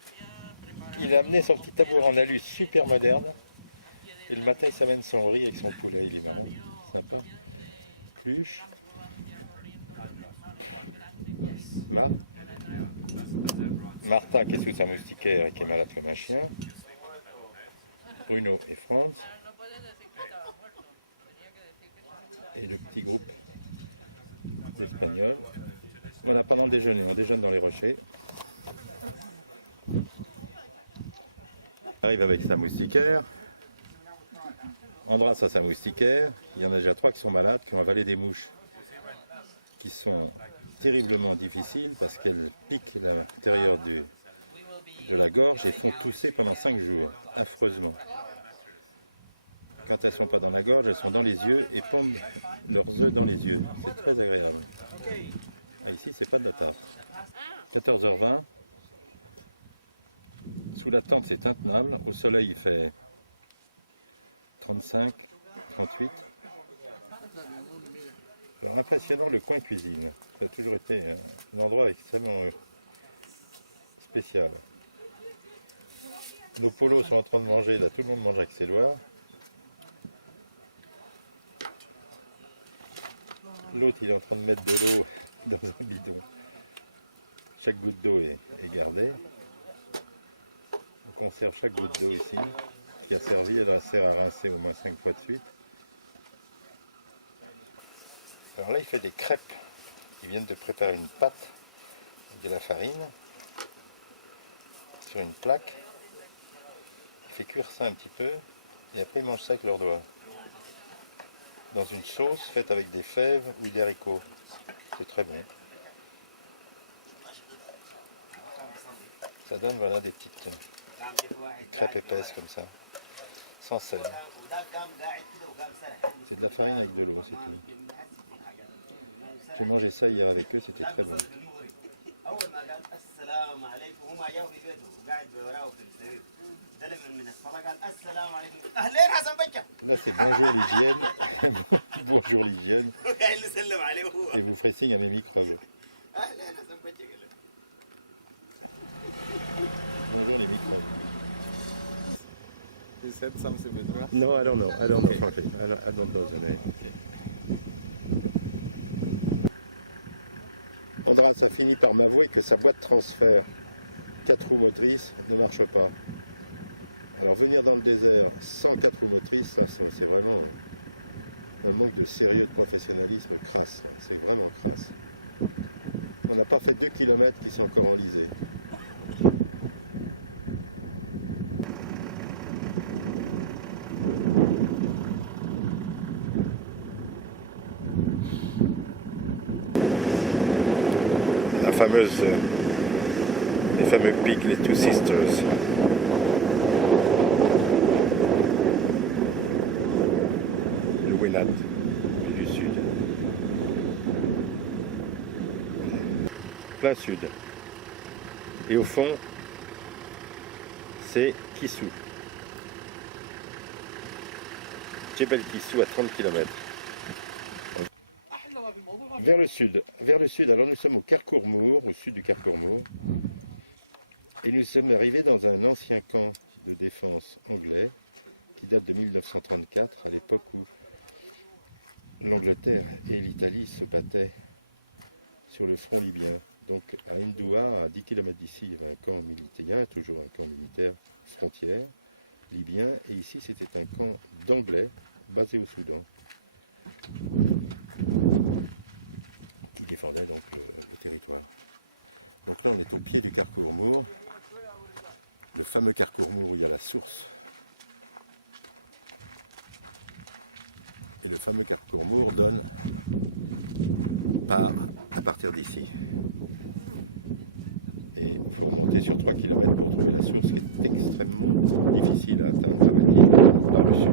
il a amené son petit tabouret en alu super moderne. Et le matin, il s'amène son riz avec son poulet, il est marrant, sympa. Pluche. Martin qui est sous sa moustiquaire et qui est malade comme un chien. Bruno et Franz. Et le petit groupe d'Espagnols. Voilà, pendant le déjeuner, on déjeune dans les rochers. On arrive avec sa moustiquaire. Andras a sa moustiquaire. Il y en a déjà 3 qui sont malades, qui ont avalé des mouches qui sont terriblement difficiles parce qu'elles piquent l'intérieur de la gorge et font tousser pendant 5 jours, affreusement. Quand elles ne sont pas dans la gorge, elles sont dans les yeux et pondent leurs œufs dans les yeux. C'est très agréable. Ah, ici, c'est pas de la tarte. 14h20. Sous la tente, c'est intenable. Au soleil, il fait 35, 38. Alors, impressionnant le coin cuisine. Ça a toujours été un endroit extrêmement spécial. Nos polos sont en train de manger. Là, tout le monde mange avec ses doigts. L'autre, il est en train de mettre de l'eau dans un bidon. Chaque goutte d'eau est gardée. On conserve chaque goutte d'eau ici, qui a servi. Elle sert à rincer au moins 5 fois de suite. Alors là, il fait des crêpes. Ils viennent de préparer une pâte avec de la farine sur une plaque. Il fait cuire ça un petit peu et après ils mangent ça avec leurs doigts. Dans une sauce faite avec des fèves ou des haricots. C'est très bon. Ça donne voilà des petites crêpes épaisses comme ça, sans sel. C'est de la farine avec de l'eau, c'est tout. J'ai mangé ça hier avec eux, c'était très bon. Là c'est bonjour l'hygiène. Bonjour l'hygiène. Et vous ferez signe à mes microbes. Bonjour les microbes. No, I don't know. I don't know, frankly. I don't know the name. Andras a fini par m'avouer que sa boîte transfert 4 roues motrices ne marche pas. Alors venir dans le désert sans 4 roues motrices, ça c'est vraiment un manque de sérieux, de professionnalisme crasse. C'est vraiment crasse. On n'a pas fait 2 km qui sont encore enlisés. Les fameux pics, les Two Sisters. Du sud. Plein sud. Et au fond, c'est Kissou. Djebel Kissou à 30 km. Vers le sud, alors nous sommes au Karkourmour, au sud du Karkourmour, et nous sommes arrivés dans un ancien camp de défense anglais qui date de 1934, à l'époque où l'Angleterre et l'Italie se battaient sur le front libyen. Donc à Ndoua, à 10 km d'ici, il y avait un camp militaire, toujours un camp militaire frontière libyen, et ici c'était un camp d'anglais basé au Soudan, qui défendait donc le territoire. Donc là on est au pied du Karkourmour, le fameux Karkourmour où il y a la source. Et le fameux Karkourmour donne à partir d'ici. Et il faut remonter sur 3 km pour trouver la source qui est extrêmement difficile à atteindre, paraît-il, dans le sud.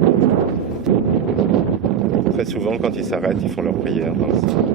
Très souvent quand ils s'arrêtent, ils font leur prière dans le sable.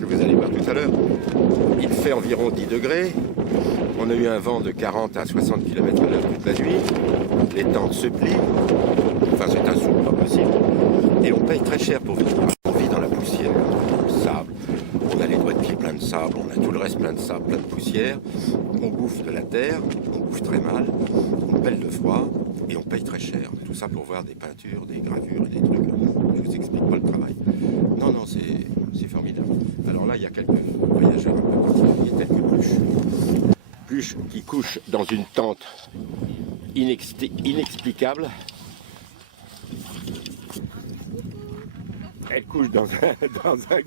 que vous allez voir tout à l'heure. Il fait environ 10 degrés. On a eu un vent de 40 à 60 km/h toute la nuit. Les tentes se plient. Enfin, c'est un souffle pas possible. Et on paye très cher pour vivre la vie dans la poussière, dans le sable. On a les doigts de pied pleins de sable, on a tout le reste plein de sable, plein de poussière. On bouffe de la terre, on bouffe très mal. On pèle de froid et on paye très cher. Tout ça pour voir des peintures, des gravures et des trucs. Je vous explique pas le travail. Non, non, c'est formidable. Alors là, il y a quelques voyageurs en particulier tels que Pluche. Pluche qui couche dans une tente inexplicable. Elle couche dans un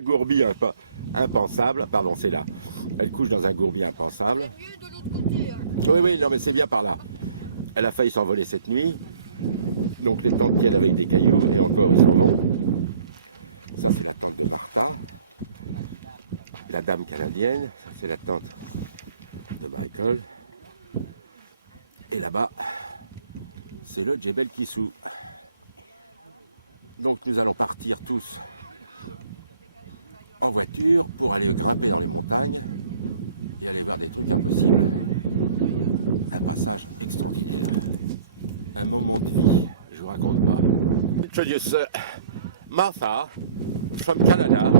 gourbi impensable. Pardon, c'est là. Elle couche dans un gourbi impensable. Oui, oui, non, mais c'est bien par là. Elle a failli s'envoler cette nuit. Donc les tentes tiennent avec des cailloux et encore ils s'en vont. Ça c'est la tente de Martha, la dame canadienne. Ça c'est la tente de Michael. Et là-bas, c'est le Djebel Kissou. Donc nous allons partir tous en voiture pour aller grimper dans les montagnes et aller voir des trucs impossibles. Un passage extraordinaire. Un moment de vie, je vous raconte pas. Introduce Martha from Canada,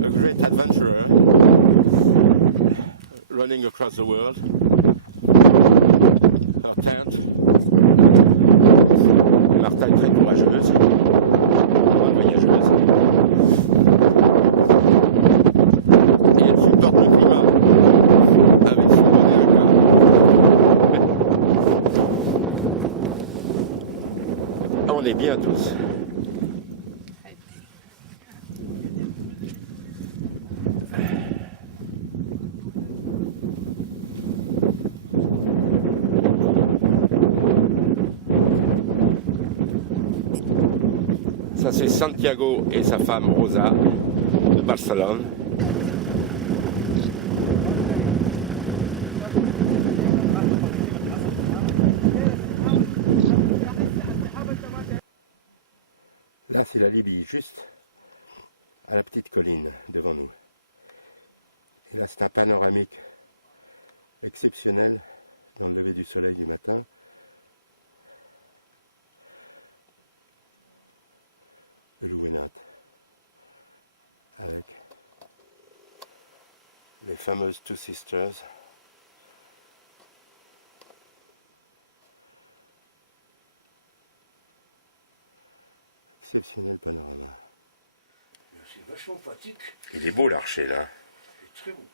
a great adventurer running across the world. Her tent. Et elle supporte le climat avec son bonnet à cas. On est bien tous. Ça c'est Santiago et sa femme Rosa de Barcelone. Là, c'est la Libye, juste à la petite colline devant nous. Et là, c'est un panoramique exceptionnel dans le lever du soleil du matin. Le Louénat, avec les fameuses Two Sisters. Exceptionnel panorama. C'est vachement pratique. Il est beau l'archer là. C'est très beau.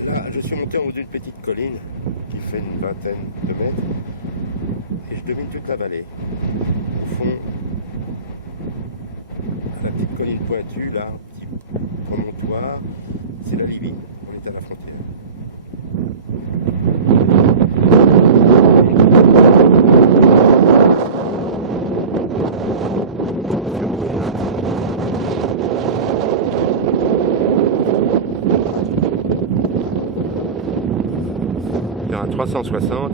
Là, je suis monté en haut d'une petite colline qui fait une vingtaine de mètres et je domine toute la vallée. Au fond, à la petite colline pointue, là, un petit promontoire, c'est la Libye. On est à la frontière. À 360.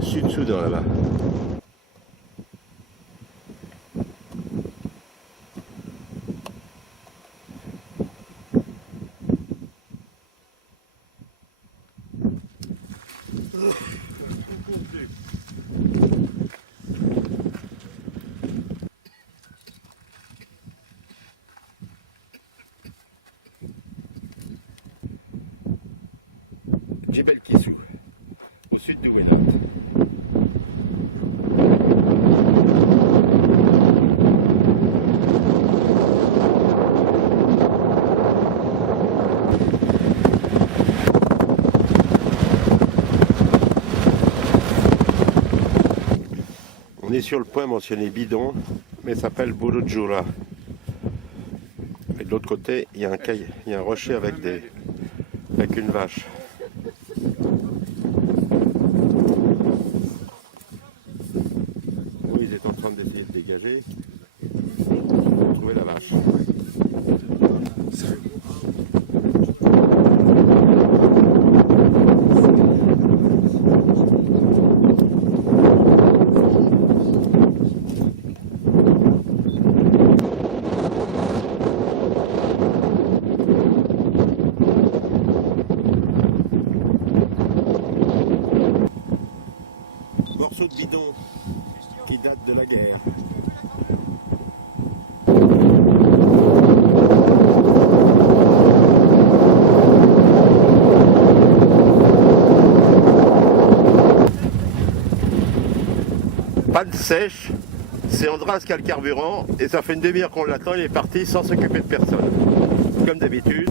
Sud-Soudan là-bas. Djebel Kissou, au sud du Louénat. sur le point mentionné bidon, mais ça s'appelle Bulujura. Et de l'autre côté, il y a un rocher avec une vache. Oui, ils étaient en train d'essayer de dégager pour trouver la vache. Morceau de bidon qui date de la guerre. Panne sèche, c'est Andras qui a le carburant et ça fait une demi-heure qu'on l'attend, il est parti sans s'occuper de personne. Comme d'habitude.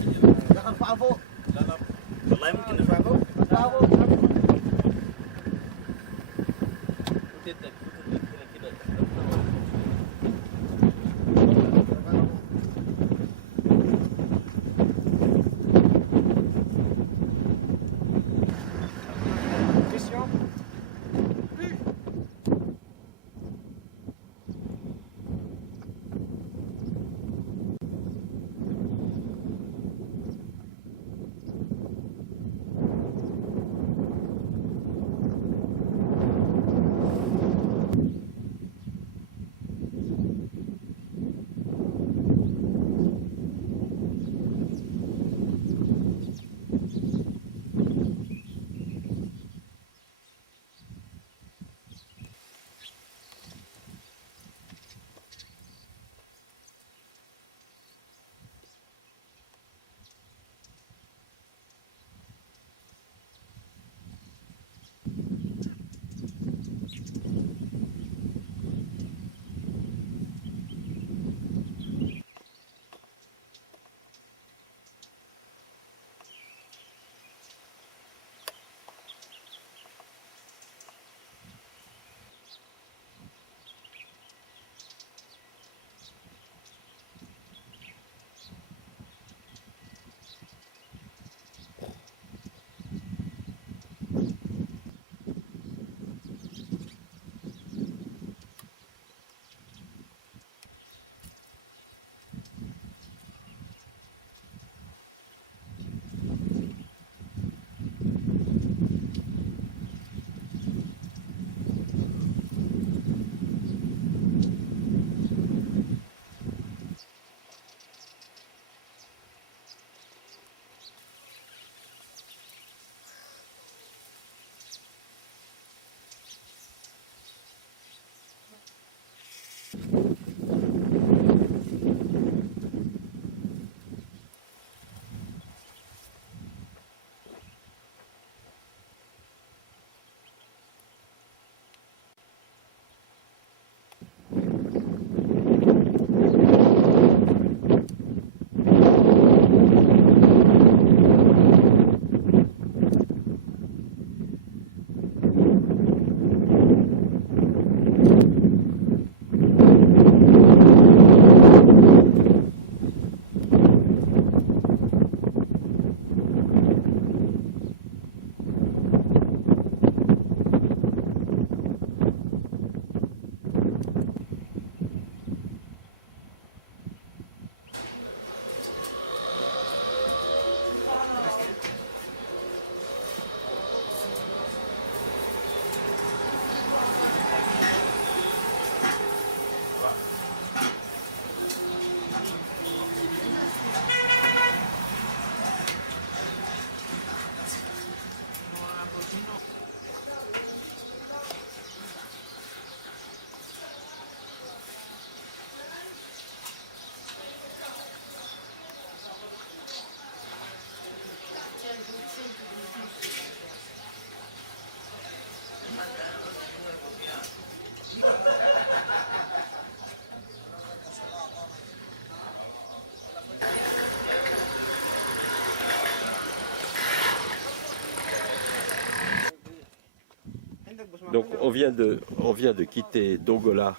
quitté Dongola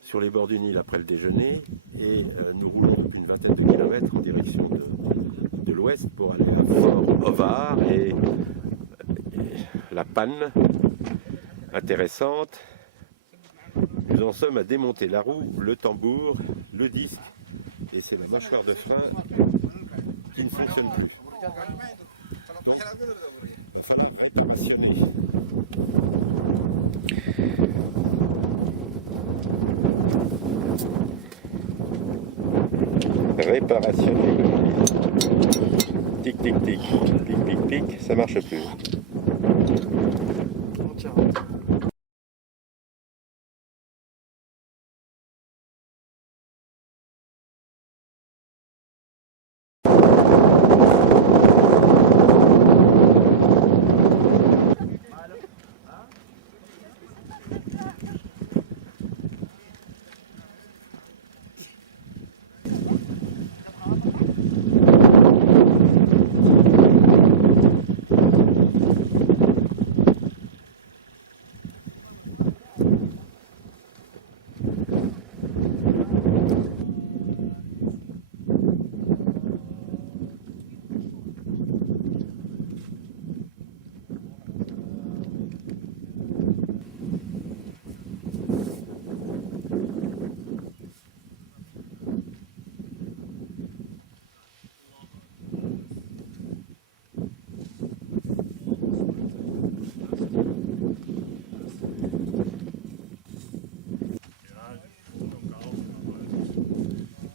sur les bords du Nil après le déjeuner et nous roulons depuis une vingtaine de kilomètres en direction de l'ouest pour aller à Fort-Ovar et la panne intéressante. Nous en sommes à démonter la roue, le tambour, le disque et c'est la mâchoire de frein qui ne fonctionne plus. Donc, il va falloir réparationner. Réparation. Tic, tic, tic. Tic, tic, tic. Ça marche plus.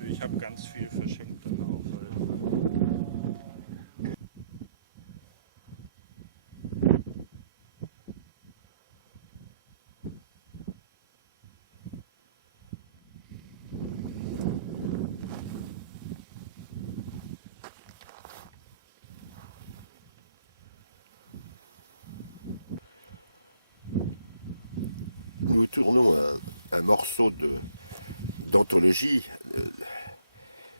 Ich habe ganz viel verschickt. Nous tournons un morceau d'anthologie,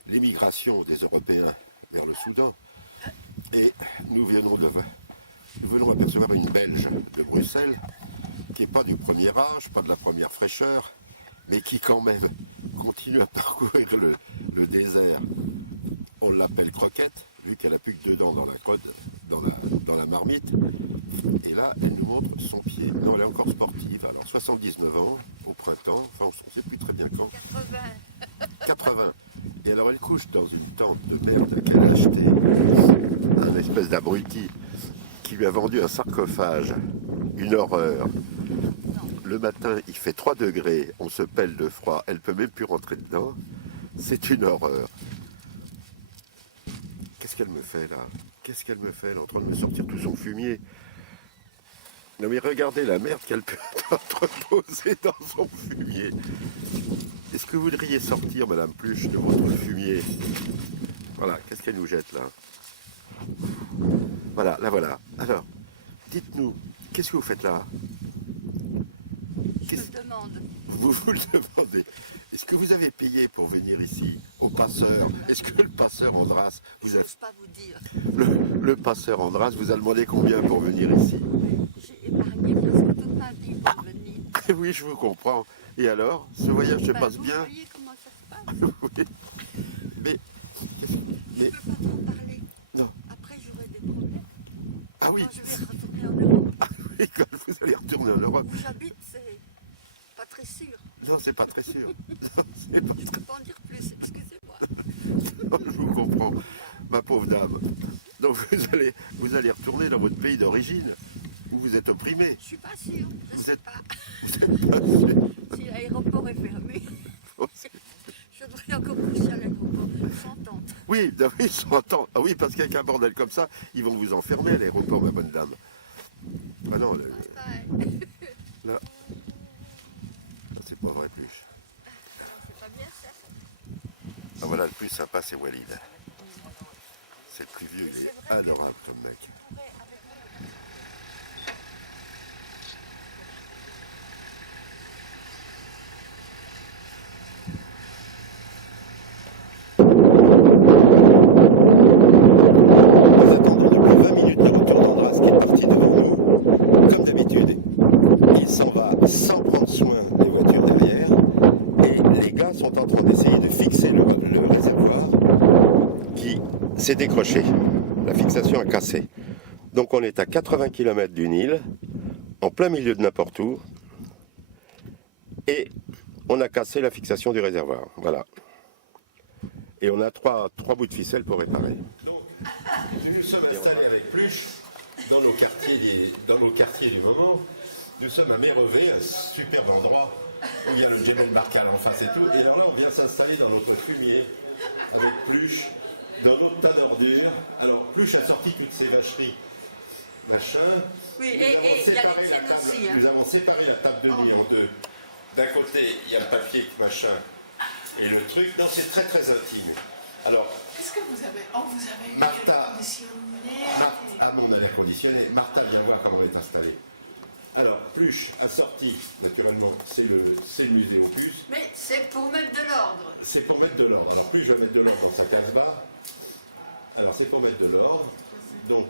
l'émigration des Européens vers le Soudan, et nous venons apercevoir une Belge de Bruxelles, qui n'est pas du premier âge, pas de la première fraîcheur, mais qui quand même continue à parcourir le désert. On l'appelle Croquette, vu qu'elle n'a plus que 2 dents dans la marmite. Et là, elle nous montre son pied. Non, elle est encore sportive. Alors, 79 ans, au printemps. Enfin, on ne sait plus très bien quand. 80. Et alors, elle couche dans une tente de merde qu'elle a acheté un espèce d'abruti qui lui a vendu un sarcophage. Une horreur. Le matin, il fait 3 degrés. On se pèle de froid. Elle ne peut même plus rentrer dedans. C'est une horreur. Qu'est-ce qu'elle me fait, là? Qu'est-ce qu'elle me fait? Elle est en train de me sortir tout son fumier. Non mais regardez la merde qu'elle peut entreposer dans son fumier. Est-ce que vous voudriez sortir, Madame Pluche, de votre fumier? Voilà, qu'est-ce qu'elle nous jette là? Voilà, là voilà. Alors, dites-nous, qu'est-ce que vous faites là? Je le demande. Vous le demandez. Est-ce que vous avez payé pour venir ici, au passeur? Est-ce que le passeur Andras vous a... Je n'ose pas vous dire. Le passeur Andras vous a demandé combien pour venir ici? J'ai épargné presque toute ma vie pour venir. Oui, je vous comprends. Et alors, ce voyage se passe Vous bien? voyez comment ça se passe. Oui. Mais... Je ne peux pas trop parler. Non. Après, j'aurai des problèmes. Ah oui. Quand je vais retourner en Europe. Et quand vous allez retourner en Europe? Où j'habite, c'est pas très sûr. Non, c'est pas très sûr. Non, c'est pas Je ne très... peux pas en dire plus, excusez-moi. Non, je vous comprends, ma pauvre dame. Donc vous allez retourner dans votre pays d'origine, où vous êtes opprimé. Je suis pas sûre. Je Vous sais êtes pas. pas sûr. Si l'aéroport est fermé, je devrais encore pousser à l'aéroport. S'entendre. Oui, ils s'entendent. Ah oui, parce qu'avec un bordel comme ça, ils vont vous enfermer à l'aéroport, ma bonne dame. Ah non, là, c'est pas vrai, Pluche. C'est pas bien ça. Ah voilà, le plus sympa, c'est Walid. C'est le plus vieux, il est adorable comme mec. Nous attendons depuis 20 minutes le retour d'Andras qui est parti devant nous. Comme d'habitude, il s'en va sans prendre soin des voitures derrière. Et les gars sont en train d'essayer de fixer le réservoir qui s'est décroché. La fixation a cassé. Donc on est à 80 km du Nil, en plein milieu de n'importe où. Et on a cassé la fixation du réservoir. Voilà. Et on a trois bouts de ficelle pour réparer. Donc, nous nous sommes installés avec Pluche dans nos quartiers du moment. Nous sommes à Mérevé, un superbe endroit où il y a le Djebel Barkal en face et tout. Et alors là, on vient s'installer dans notre fumier avec Pluche, dans notre tas d'ordures. Alors, Pluche a sorti toutes ces vacheries, machin. Oui, nous avons séparé la table. aussi, hein. Nous avons séparé la table de nuit en deux. D'un côté, il y a le papier, machin, et le truc. Non, c'est très très intime. Alors, Qu'est-ce que vous avez? Oh, vous avez Martha. conditionné. Ah, mon air conditionné. Martha vient voir comment on est installé. Alors, Pluche a sorti, naturellement, c'est le musée Opus. Mais c'est pour mettre de l'ordre. C'est pour mettre de l'ordre. Alors, Pluche va mettre de l'ordre dans sa Casbah. Alors, c'est pour mettre de l'ordre. Donc,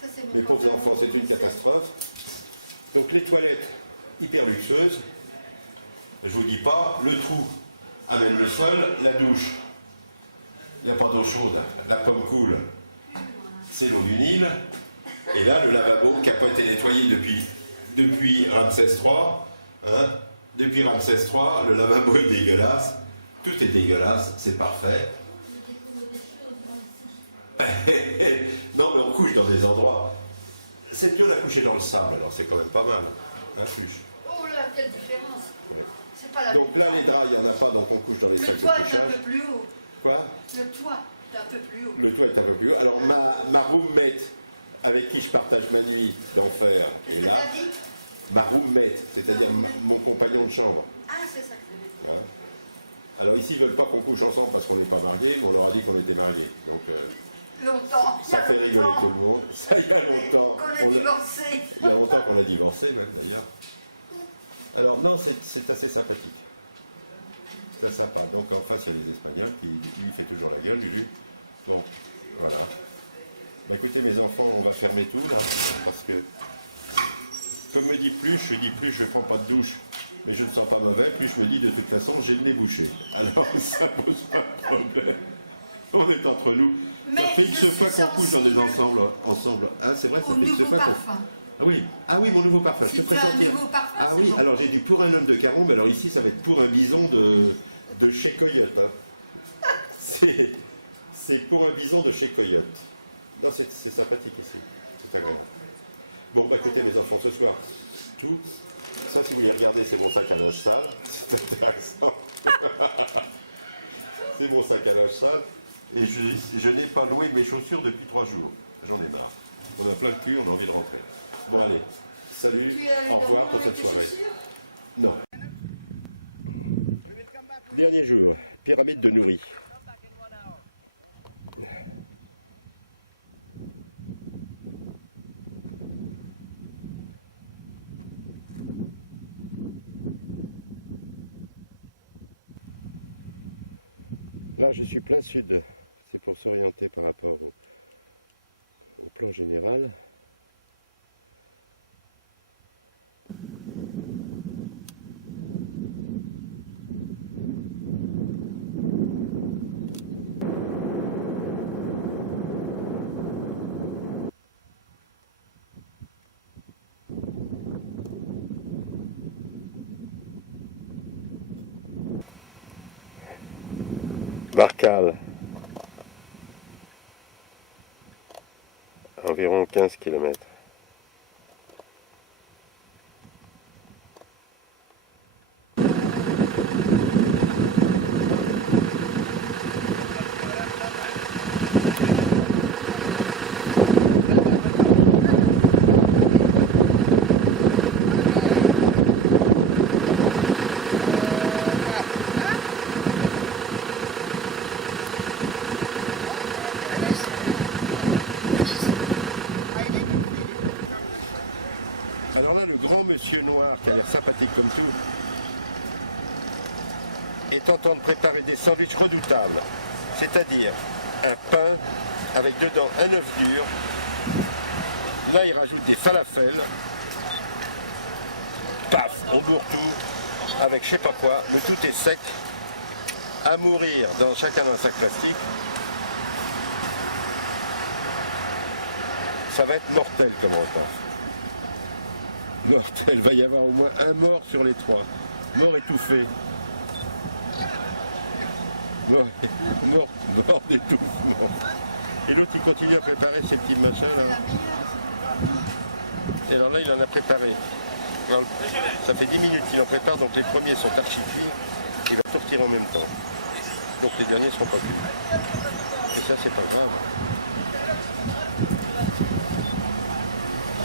Ça, c'est bon. mes pauvres enfants, c'est une catastrophe. Donc, les toilettes, hyper luxueuses. Je vous dis pas, le trou à même le sol, la douche. Il n'y a pas d'eau chaude, la pomme coule. C'est l'eau du Nil. Et là, le lavabo qui n'a pas été nettoyé depuis Ramsès III. Hein, depuis Ramsès III, le lavabo est dégueulasse. Tout est dégueulasse, c'est parfait. Non, mais on couche dans des endroits. Cette nuit, on a couché dans le sable, alors c'est quand même pas mal. Hein, Pluche? Oh là, quelle différence. Oui. C'est pas la Donc là, les draps, il n'y en a pas, donc on couche dans les sacs de Le toit est un couchage. peu plus haut. Quoi? Le toit est un peu plus haut. Le toit est un peu plus haut. Alors, ma roommate, avec qui je partage ma nuit d'enfer, est là. T'as dit? Ma roommate, c'est-à-dire mon compagnon de chambre. Ah, c'est ça que vous Hein. Alors ici, ils ne veulent pas qu'on couche ensemble parce qu'on n'est pas mariés, mais on leur a dit qu'on était mariés. Donc, longtemps. ça fait rigoler tout le monde. Ça, il y a longtemps. On a divorcé. Il y a longtemps qu'on a divorcé, même, d'ailleurs. Alors, non, c'est assez sympathique. C'est sympa. Donc, en face, il y a les Espagnols qui, lui, fait toujours la gueule, Lulu. Bon, voilà. Bah, écoutez, mes enfants, on va fermer tout, là, parce que, comme me dit Pluche, je ne prends pas de douche, mais je ne sens pas mauvais. Pluche me dit, de toute façon, j'ai le nez bouché. Alors, ça pose pas de problème. On est entre nous. Ça Mais fait je X fois suis qu'on couche dans des sensible ensemble. Hein, c'est vrai, ça Au fait X nouveau fois qu'on... parfum. Ah oui, mon nouveau parfum, je Si te ferai tu as un sentir. nouveau parfum, Ah c'est oui, bon. alors j'ai du pour un homme de Caron, mais alors ici ça va être pour un bison de chez Coyote. Hein. C'est pour un bison de chez Coyote. Non, c'est sympathique ici, c'est agréable. Bon, bah écoutez mes enfants, ce soir, tout. Ça, si vous voulez regarder, c'est mon sac à linge sale. C'est intéressant. C'est mon sac à linge sale. Et je n'ai pas loué mes chaussures depuis 3 jours. J'en ai marre. On a plein le cul, on a envie de rentrer. Bon, allez. Salut, Tu es allé au revoir dormir pour avec cette tes soirée. chaussures? Non. Dernier jour, pyramide de Nouri. Là, je suis plein sud. C'est pour s'orienter par rapport au plan général. Barkal, environ 15 km. Alors là, le grand monsieur noir, qui a l'air sympathique comme tout, est en train de préparer des sandwichs redoutables. C'est-à-dire un pain avec dedans un œuf dur. Là, il rajoute des falafels. paf, on bourre tout avec je sais pas quoi. Le tout est sec, à mourir dans chacun d'un sac plastique. Ça va être mortel comme repas. Mortel, il va y avoir au moins un mort sur les 3. Mort étouffé. Mort d'étouffement. Et l'autre il continue à préparer ces petits machins là. Et alors là il en a préparé. Alors, ça fait 10 minutes qu'il en prépare, donc les premiers sont archi cuits. Il va tout retirer en même temps. Donc les derniers ne seront pas cuits. Et ça c'est pas grave.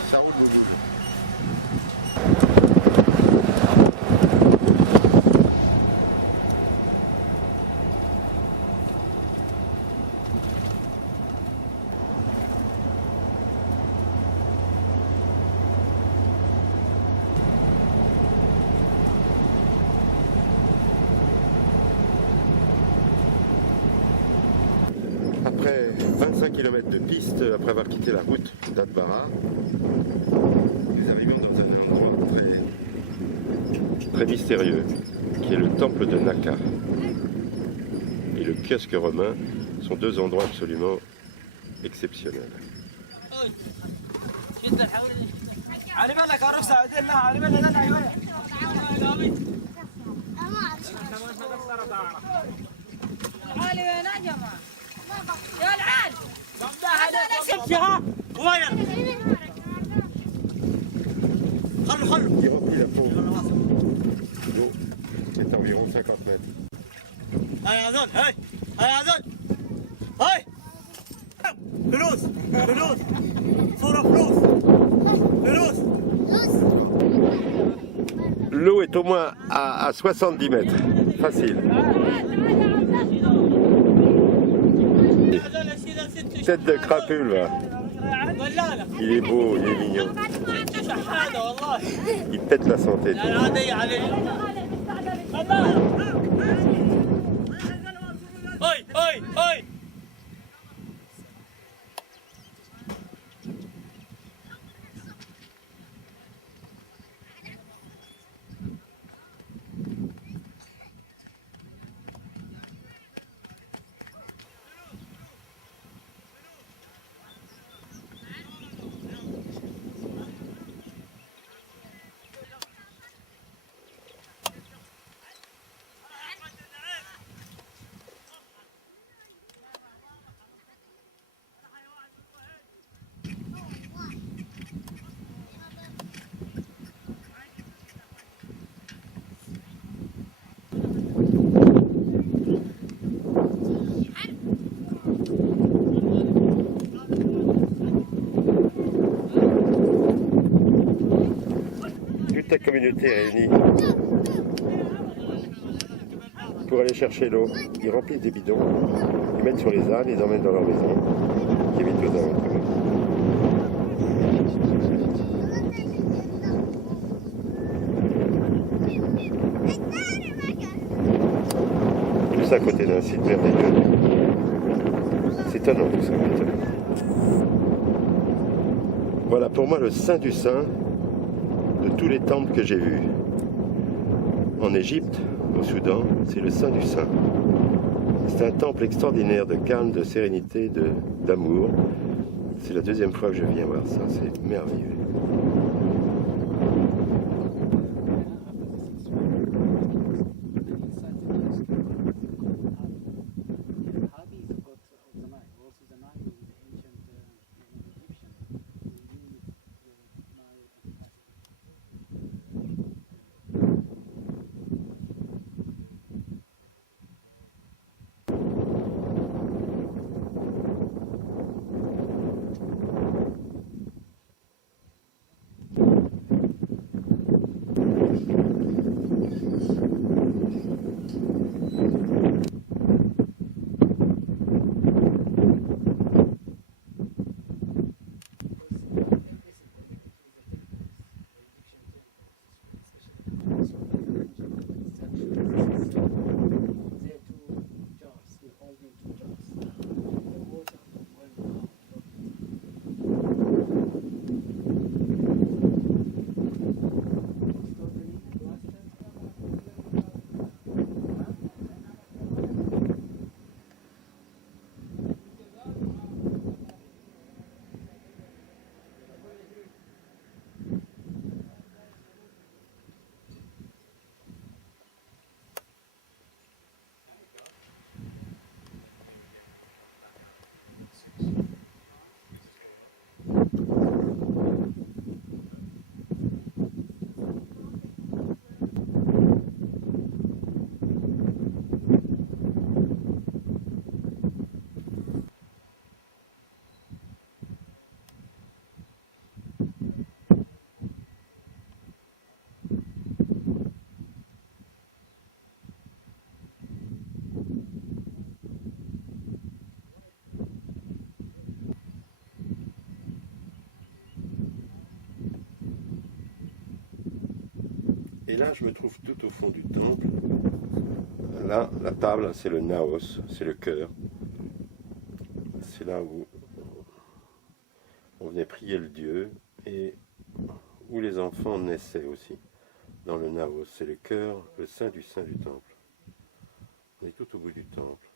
Ça roule de boule. Après 25 km de piste, après avoir quitté la route d'Atbara, nous arrivons dans un endroit très mystérieux, qui est le temple de Naka. Et le kiosque romain sont deux endroits absolument exceptionnels. Il remplit la peau d'eau qui est environ 50 mètres. L'eau est au moins à 70 mètres, facile. Tête de crapule, là. Il est beau, il est mignon. Il pète la santé. Toute la communauté est réunie pour aller chercher l'eau. Ils remplissent des bidons, ils mettent sur les ânes, ils emmènent au village. Ils mettent aux alentours. Tout ça à côté d'un site merveilleux. C'est étonnant tout ça. Voilà pour moi le saint du saint. Tous les temples que j'ai vus en Égypte, au Soudan, c'est le Saint du Saint. C'est un temple extraordinaire de calme, de sérénité, d'amour. C'est la deuxième fois que je viens voir ça, c'est merveilleux. Et là, je me trouve tout au fond du temple. Là, la table, c'est le naos, c'est le cœur. C'est là où on venait prier le Dieu et où les enfants naissaient aussi. Dans le naos, c'est le cœur, le sein du temple. On est tout au bout du temple.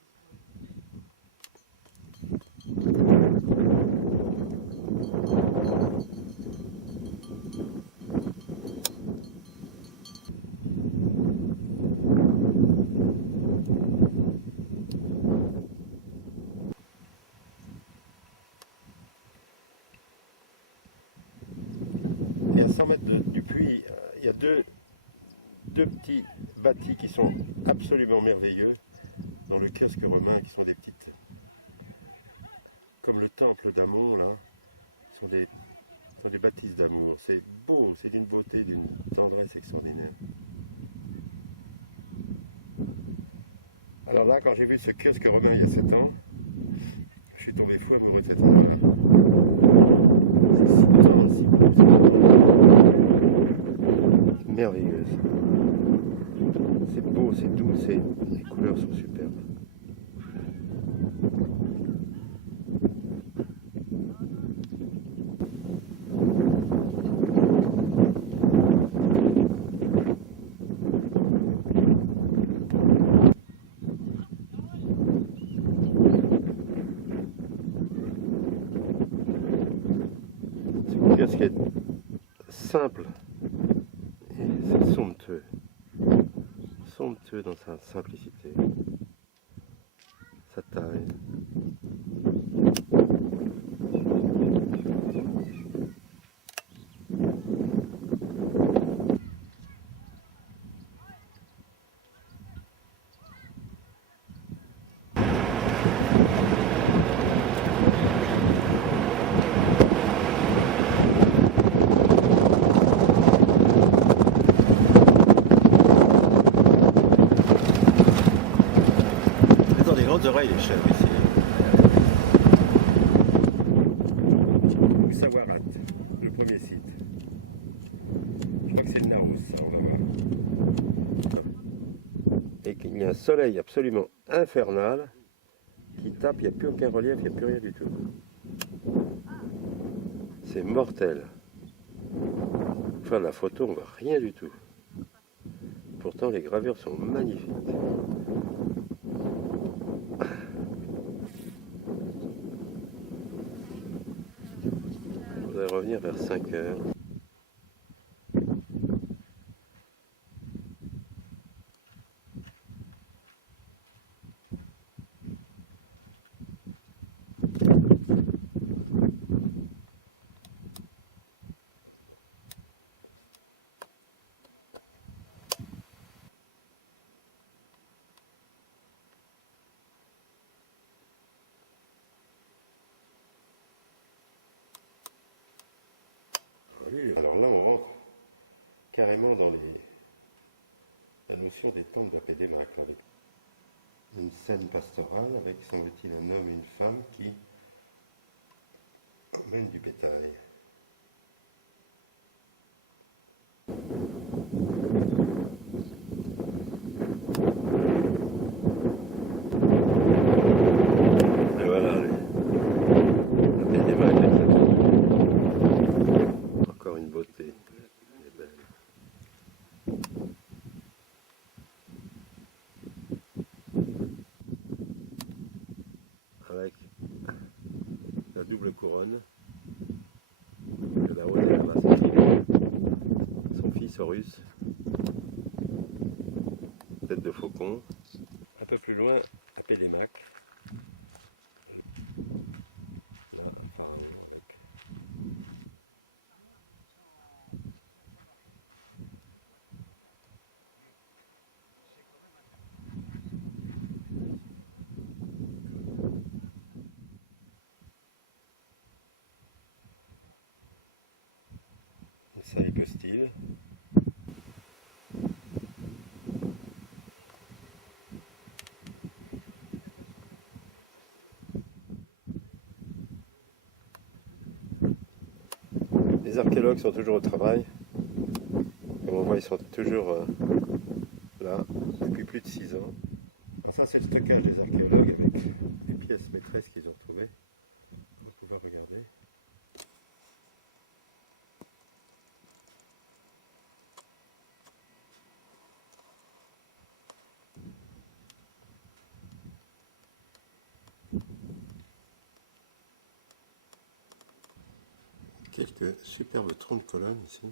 Et à 100 mètres du puits, il y a deux petits bâtis qui sont absolument merveilleux dans le kiosque romain, qui sont des petites, comme le temple d'Amon là, sont des bâtisses d'amour. C'est beau, c'est d'une beauté, d'une tendresse extraordinaire. Alors là, quand j'ai vu ce kiosque romain il y a 7 ans, je suis tombé fou amoureux de cet endroit-là. C'est si tendre, si beau, c'est vraiment merveilleuse. C'est beau, c'est doux, les couleurs sont superbes. Ce qui est simple et c'est somptueux dans sa simplicité, sa taille. Moussawarat, le premier site. Je crois que c'est le Naos, ça, on va voir. Et qu'il y a un soleil absolument infernal qui tape, il n'y a plus aucun relief, il n'y a plus rien du tout. C'est mortel. Enfin, la photo, on voit rien du tout. Pourtant, les gravures sont magnifiques. Je voudrais revenir vers 5 heures. Alors là, on rentre carrément dans la notion des temples d'Apédémaque, avec une scène pastorale avec, semble-t-il, un homme et une femme qui emmènent du bétail. Et voilà, l'Apédémaque. Encore une beauté. Avec la double couronne de la haute et de la basse Égypte. Son fils Horus. Tête de faucon. Un peu plus loin, Apédémaque. Là, un pharaon avec ça hypostyle. Les archéologues sont toujours au travail. Comme on voit ils sont toujours là, depuis plus de 6 ans. Alors ça, c'est le stockage des archéologues avec des pièces maîtresses qu'ils ont trouvées, qu'on va pouvoir regarder. Quelques superbes troncs de colonnes ici.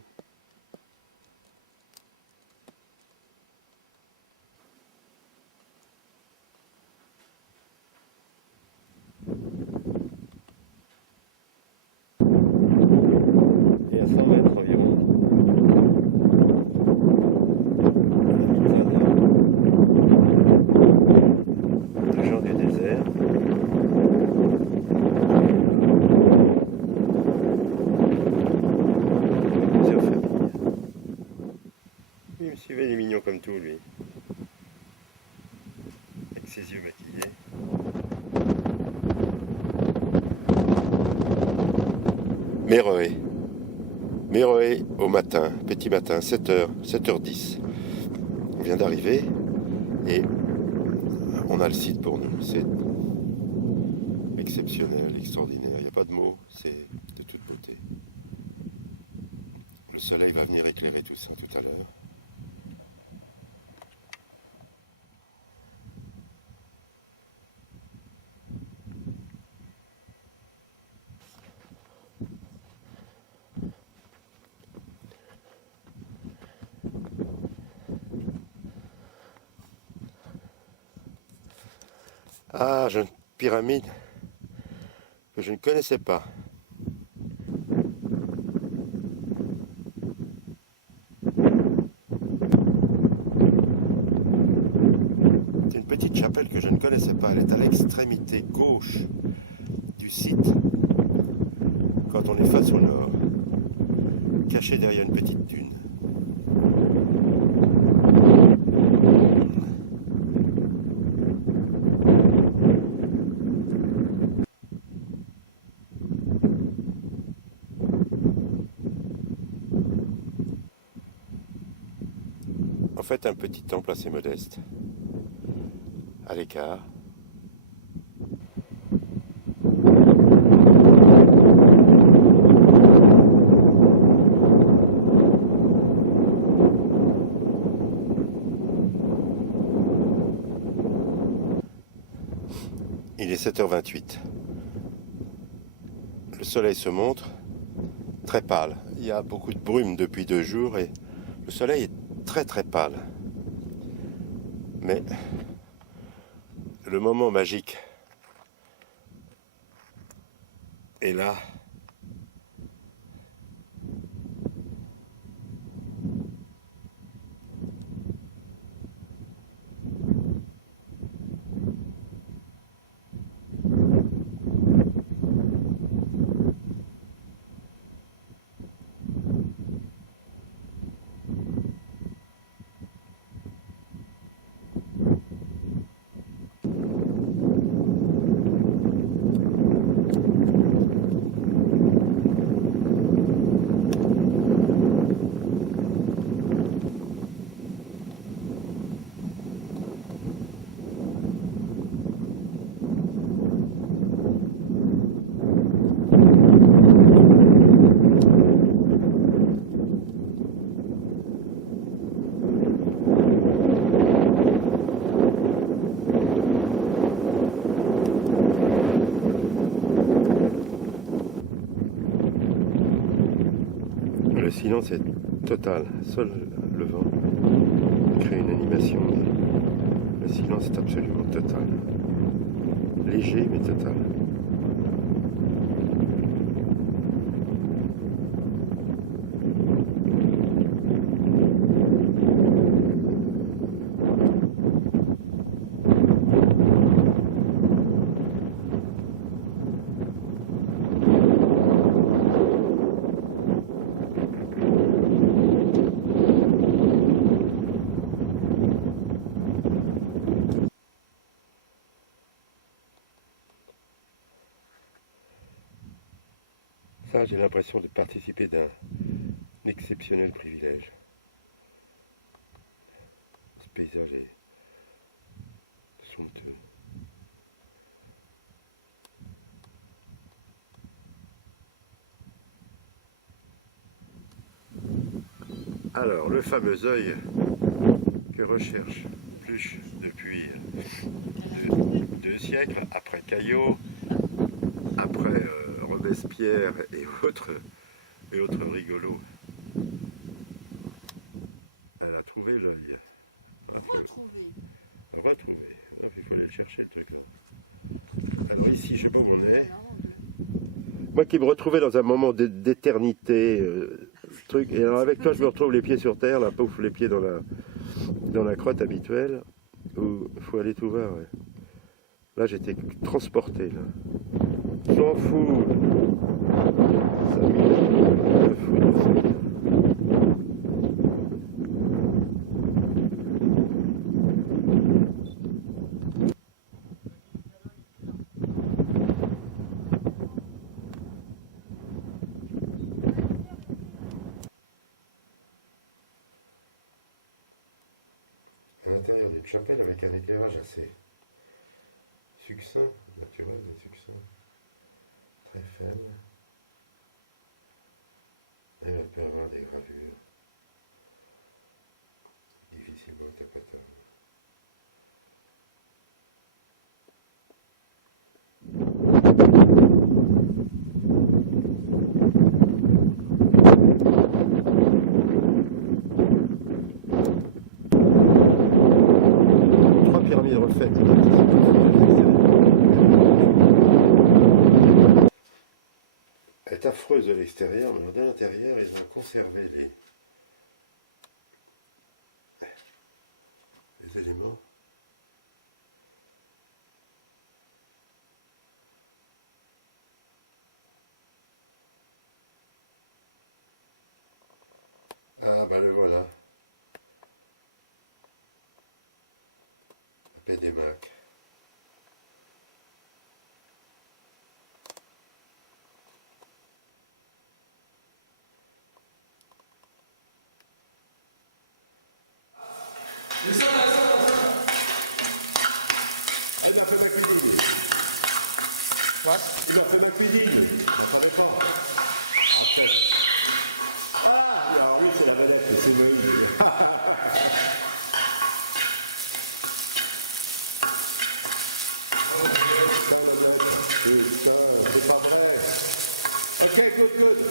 Et à 100 mètres environ, l'habitat des gens du désert. Lui, monsieur, il est mignon comme tout, lui. Avec ses yeux maquillés. Méroé. Méroé au matin, petit matin, 7h, 7h10. On vient d'arriver et on a le site pour nous. C'est exceptionnel, extraordinaire. Il n'y a pas de mots, c'est de toute beauté. Le soleil va venir éclairer tout ça tout à l'heure. Ah, une pyramide que je ne connaissais pas. C'est une petite chapelle que je ne connaissais pas. Elle est à l'extrémité gauche du site, quand on est face au nord, cachée derrière une petite dune. En fait, un petit temple assez modeste, à l'écart. Il est 7h28. Le soleil se montre très pâle. Il y a beaucoup de brume depuis 2 jours et le soleil est très très pâle. Mais le moment magique est là. Le silence est total, seul le vent crée une animation. Le silence est absolument total, léger mais total. Ça, j'ai l'impression de participer d'un exceptionnel privilège. paysage est somptueux. Alors, le fameux œil que recherche Pluche depuis 2 siècles, après Caillot, après Robespierre et autres rigolos. Elle a trouvé l'œil. Retrouver. Retrouver. Il faut aller le chercher, le truc là. Alors ici, je sais pas où on est. Moi qui me retrouvais dans un moment d'éternité, truc, et alors avec toi je me retrouve les pieds sur terre, là, pouf, les pieds dans la crotte habituelle. Il faut aller tout bas, ouais. Là j'étais transporté là. S'en fout. À l'intérieur d'une chapelle avec un éclairage assez succinct, naturel mais succinct, très faible. Et on peut avoir des gravures difficilement interprétables. Elle est affreuse de l'extérieur, mais de l'intérieur, ils ont conservé les éléments. Ah, bah le voilà. La paix des Macs. Ah, il m'a fait ma cuisine, lui. Quoi? Il m'a fait ma cuisine, lui. On ne savait pas. Ah, peut-être. Voilà. Alors lui, c'est la vedette, lui, c'est Moïse. Putain, l'omelette. Putain, c'est pas vrai. Ok, good.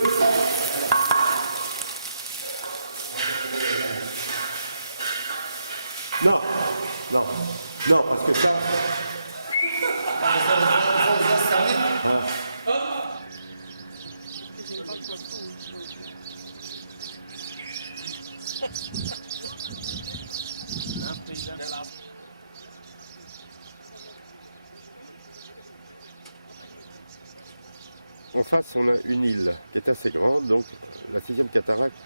Non, parce que ça... Hein? En face, on a une île qui est assez grande, donc la 6e cataracte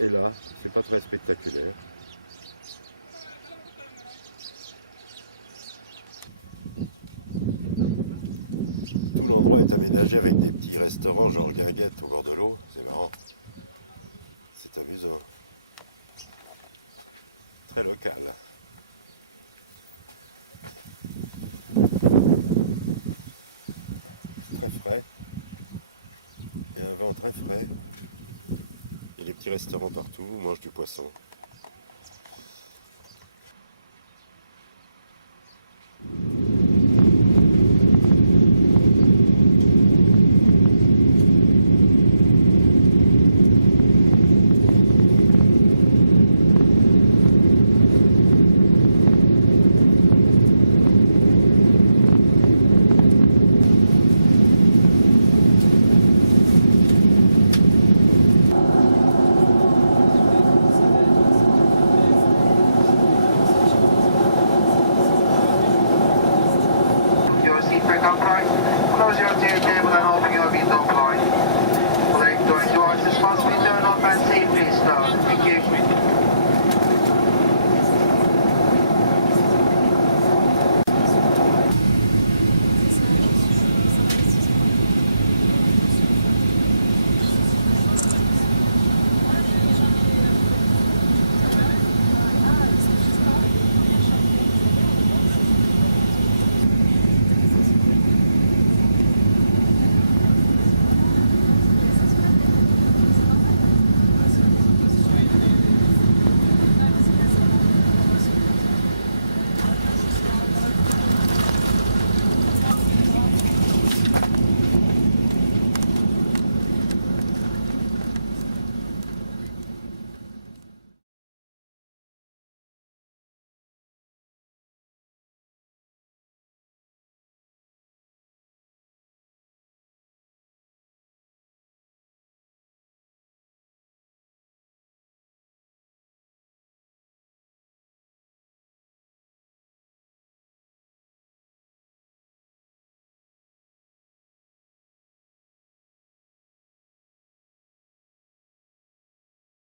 est là. C'est pas très spectaculaire. Tout l'endroit est aménagé avec des petits restaurants genre guinguettes au bord de l'eau. C'est marrant. C'est amusant. Très local. Très frais. Et un vent très frais. Il y a des petits restaurants partout. On mange du poisson. Close your tail table and open your window blind. Like to enjoy this must be turned off and safely start. Thank you.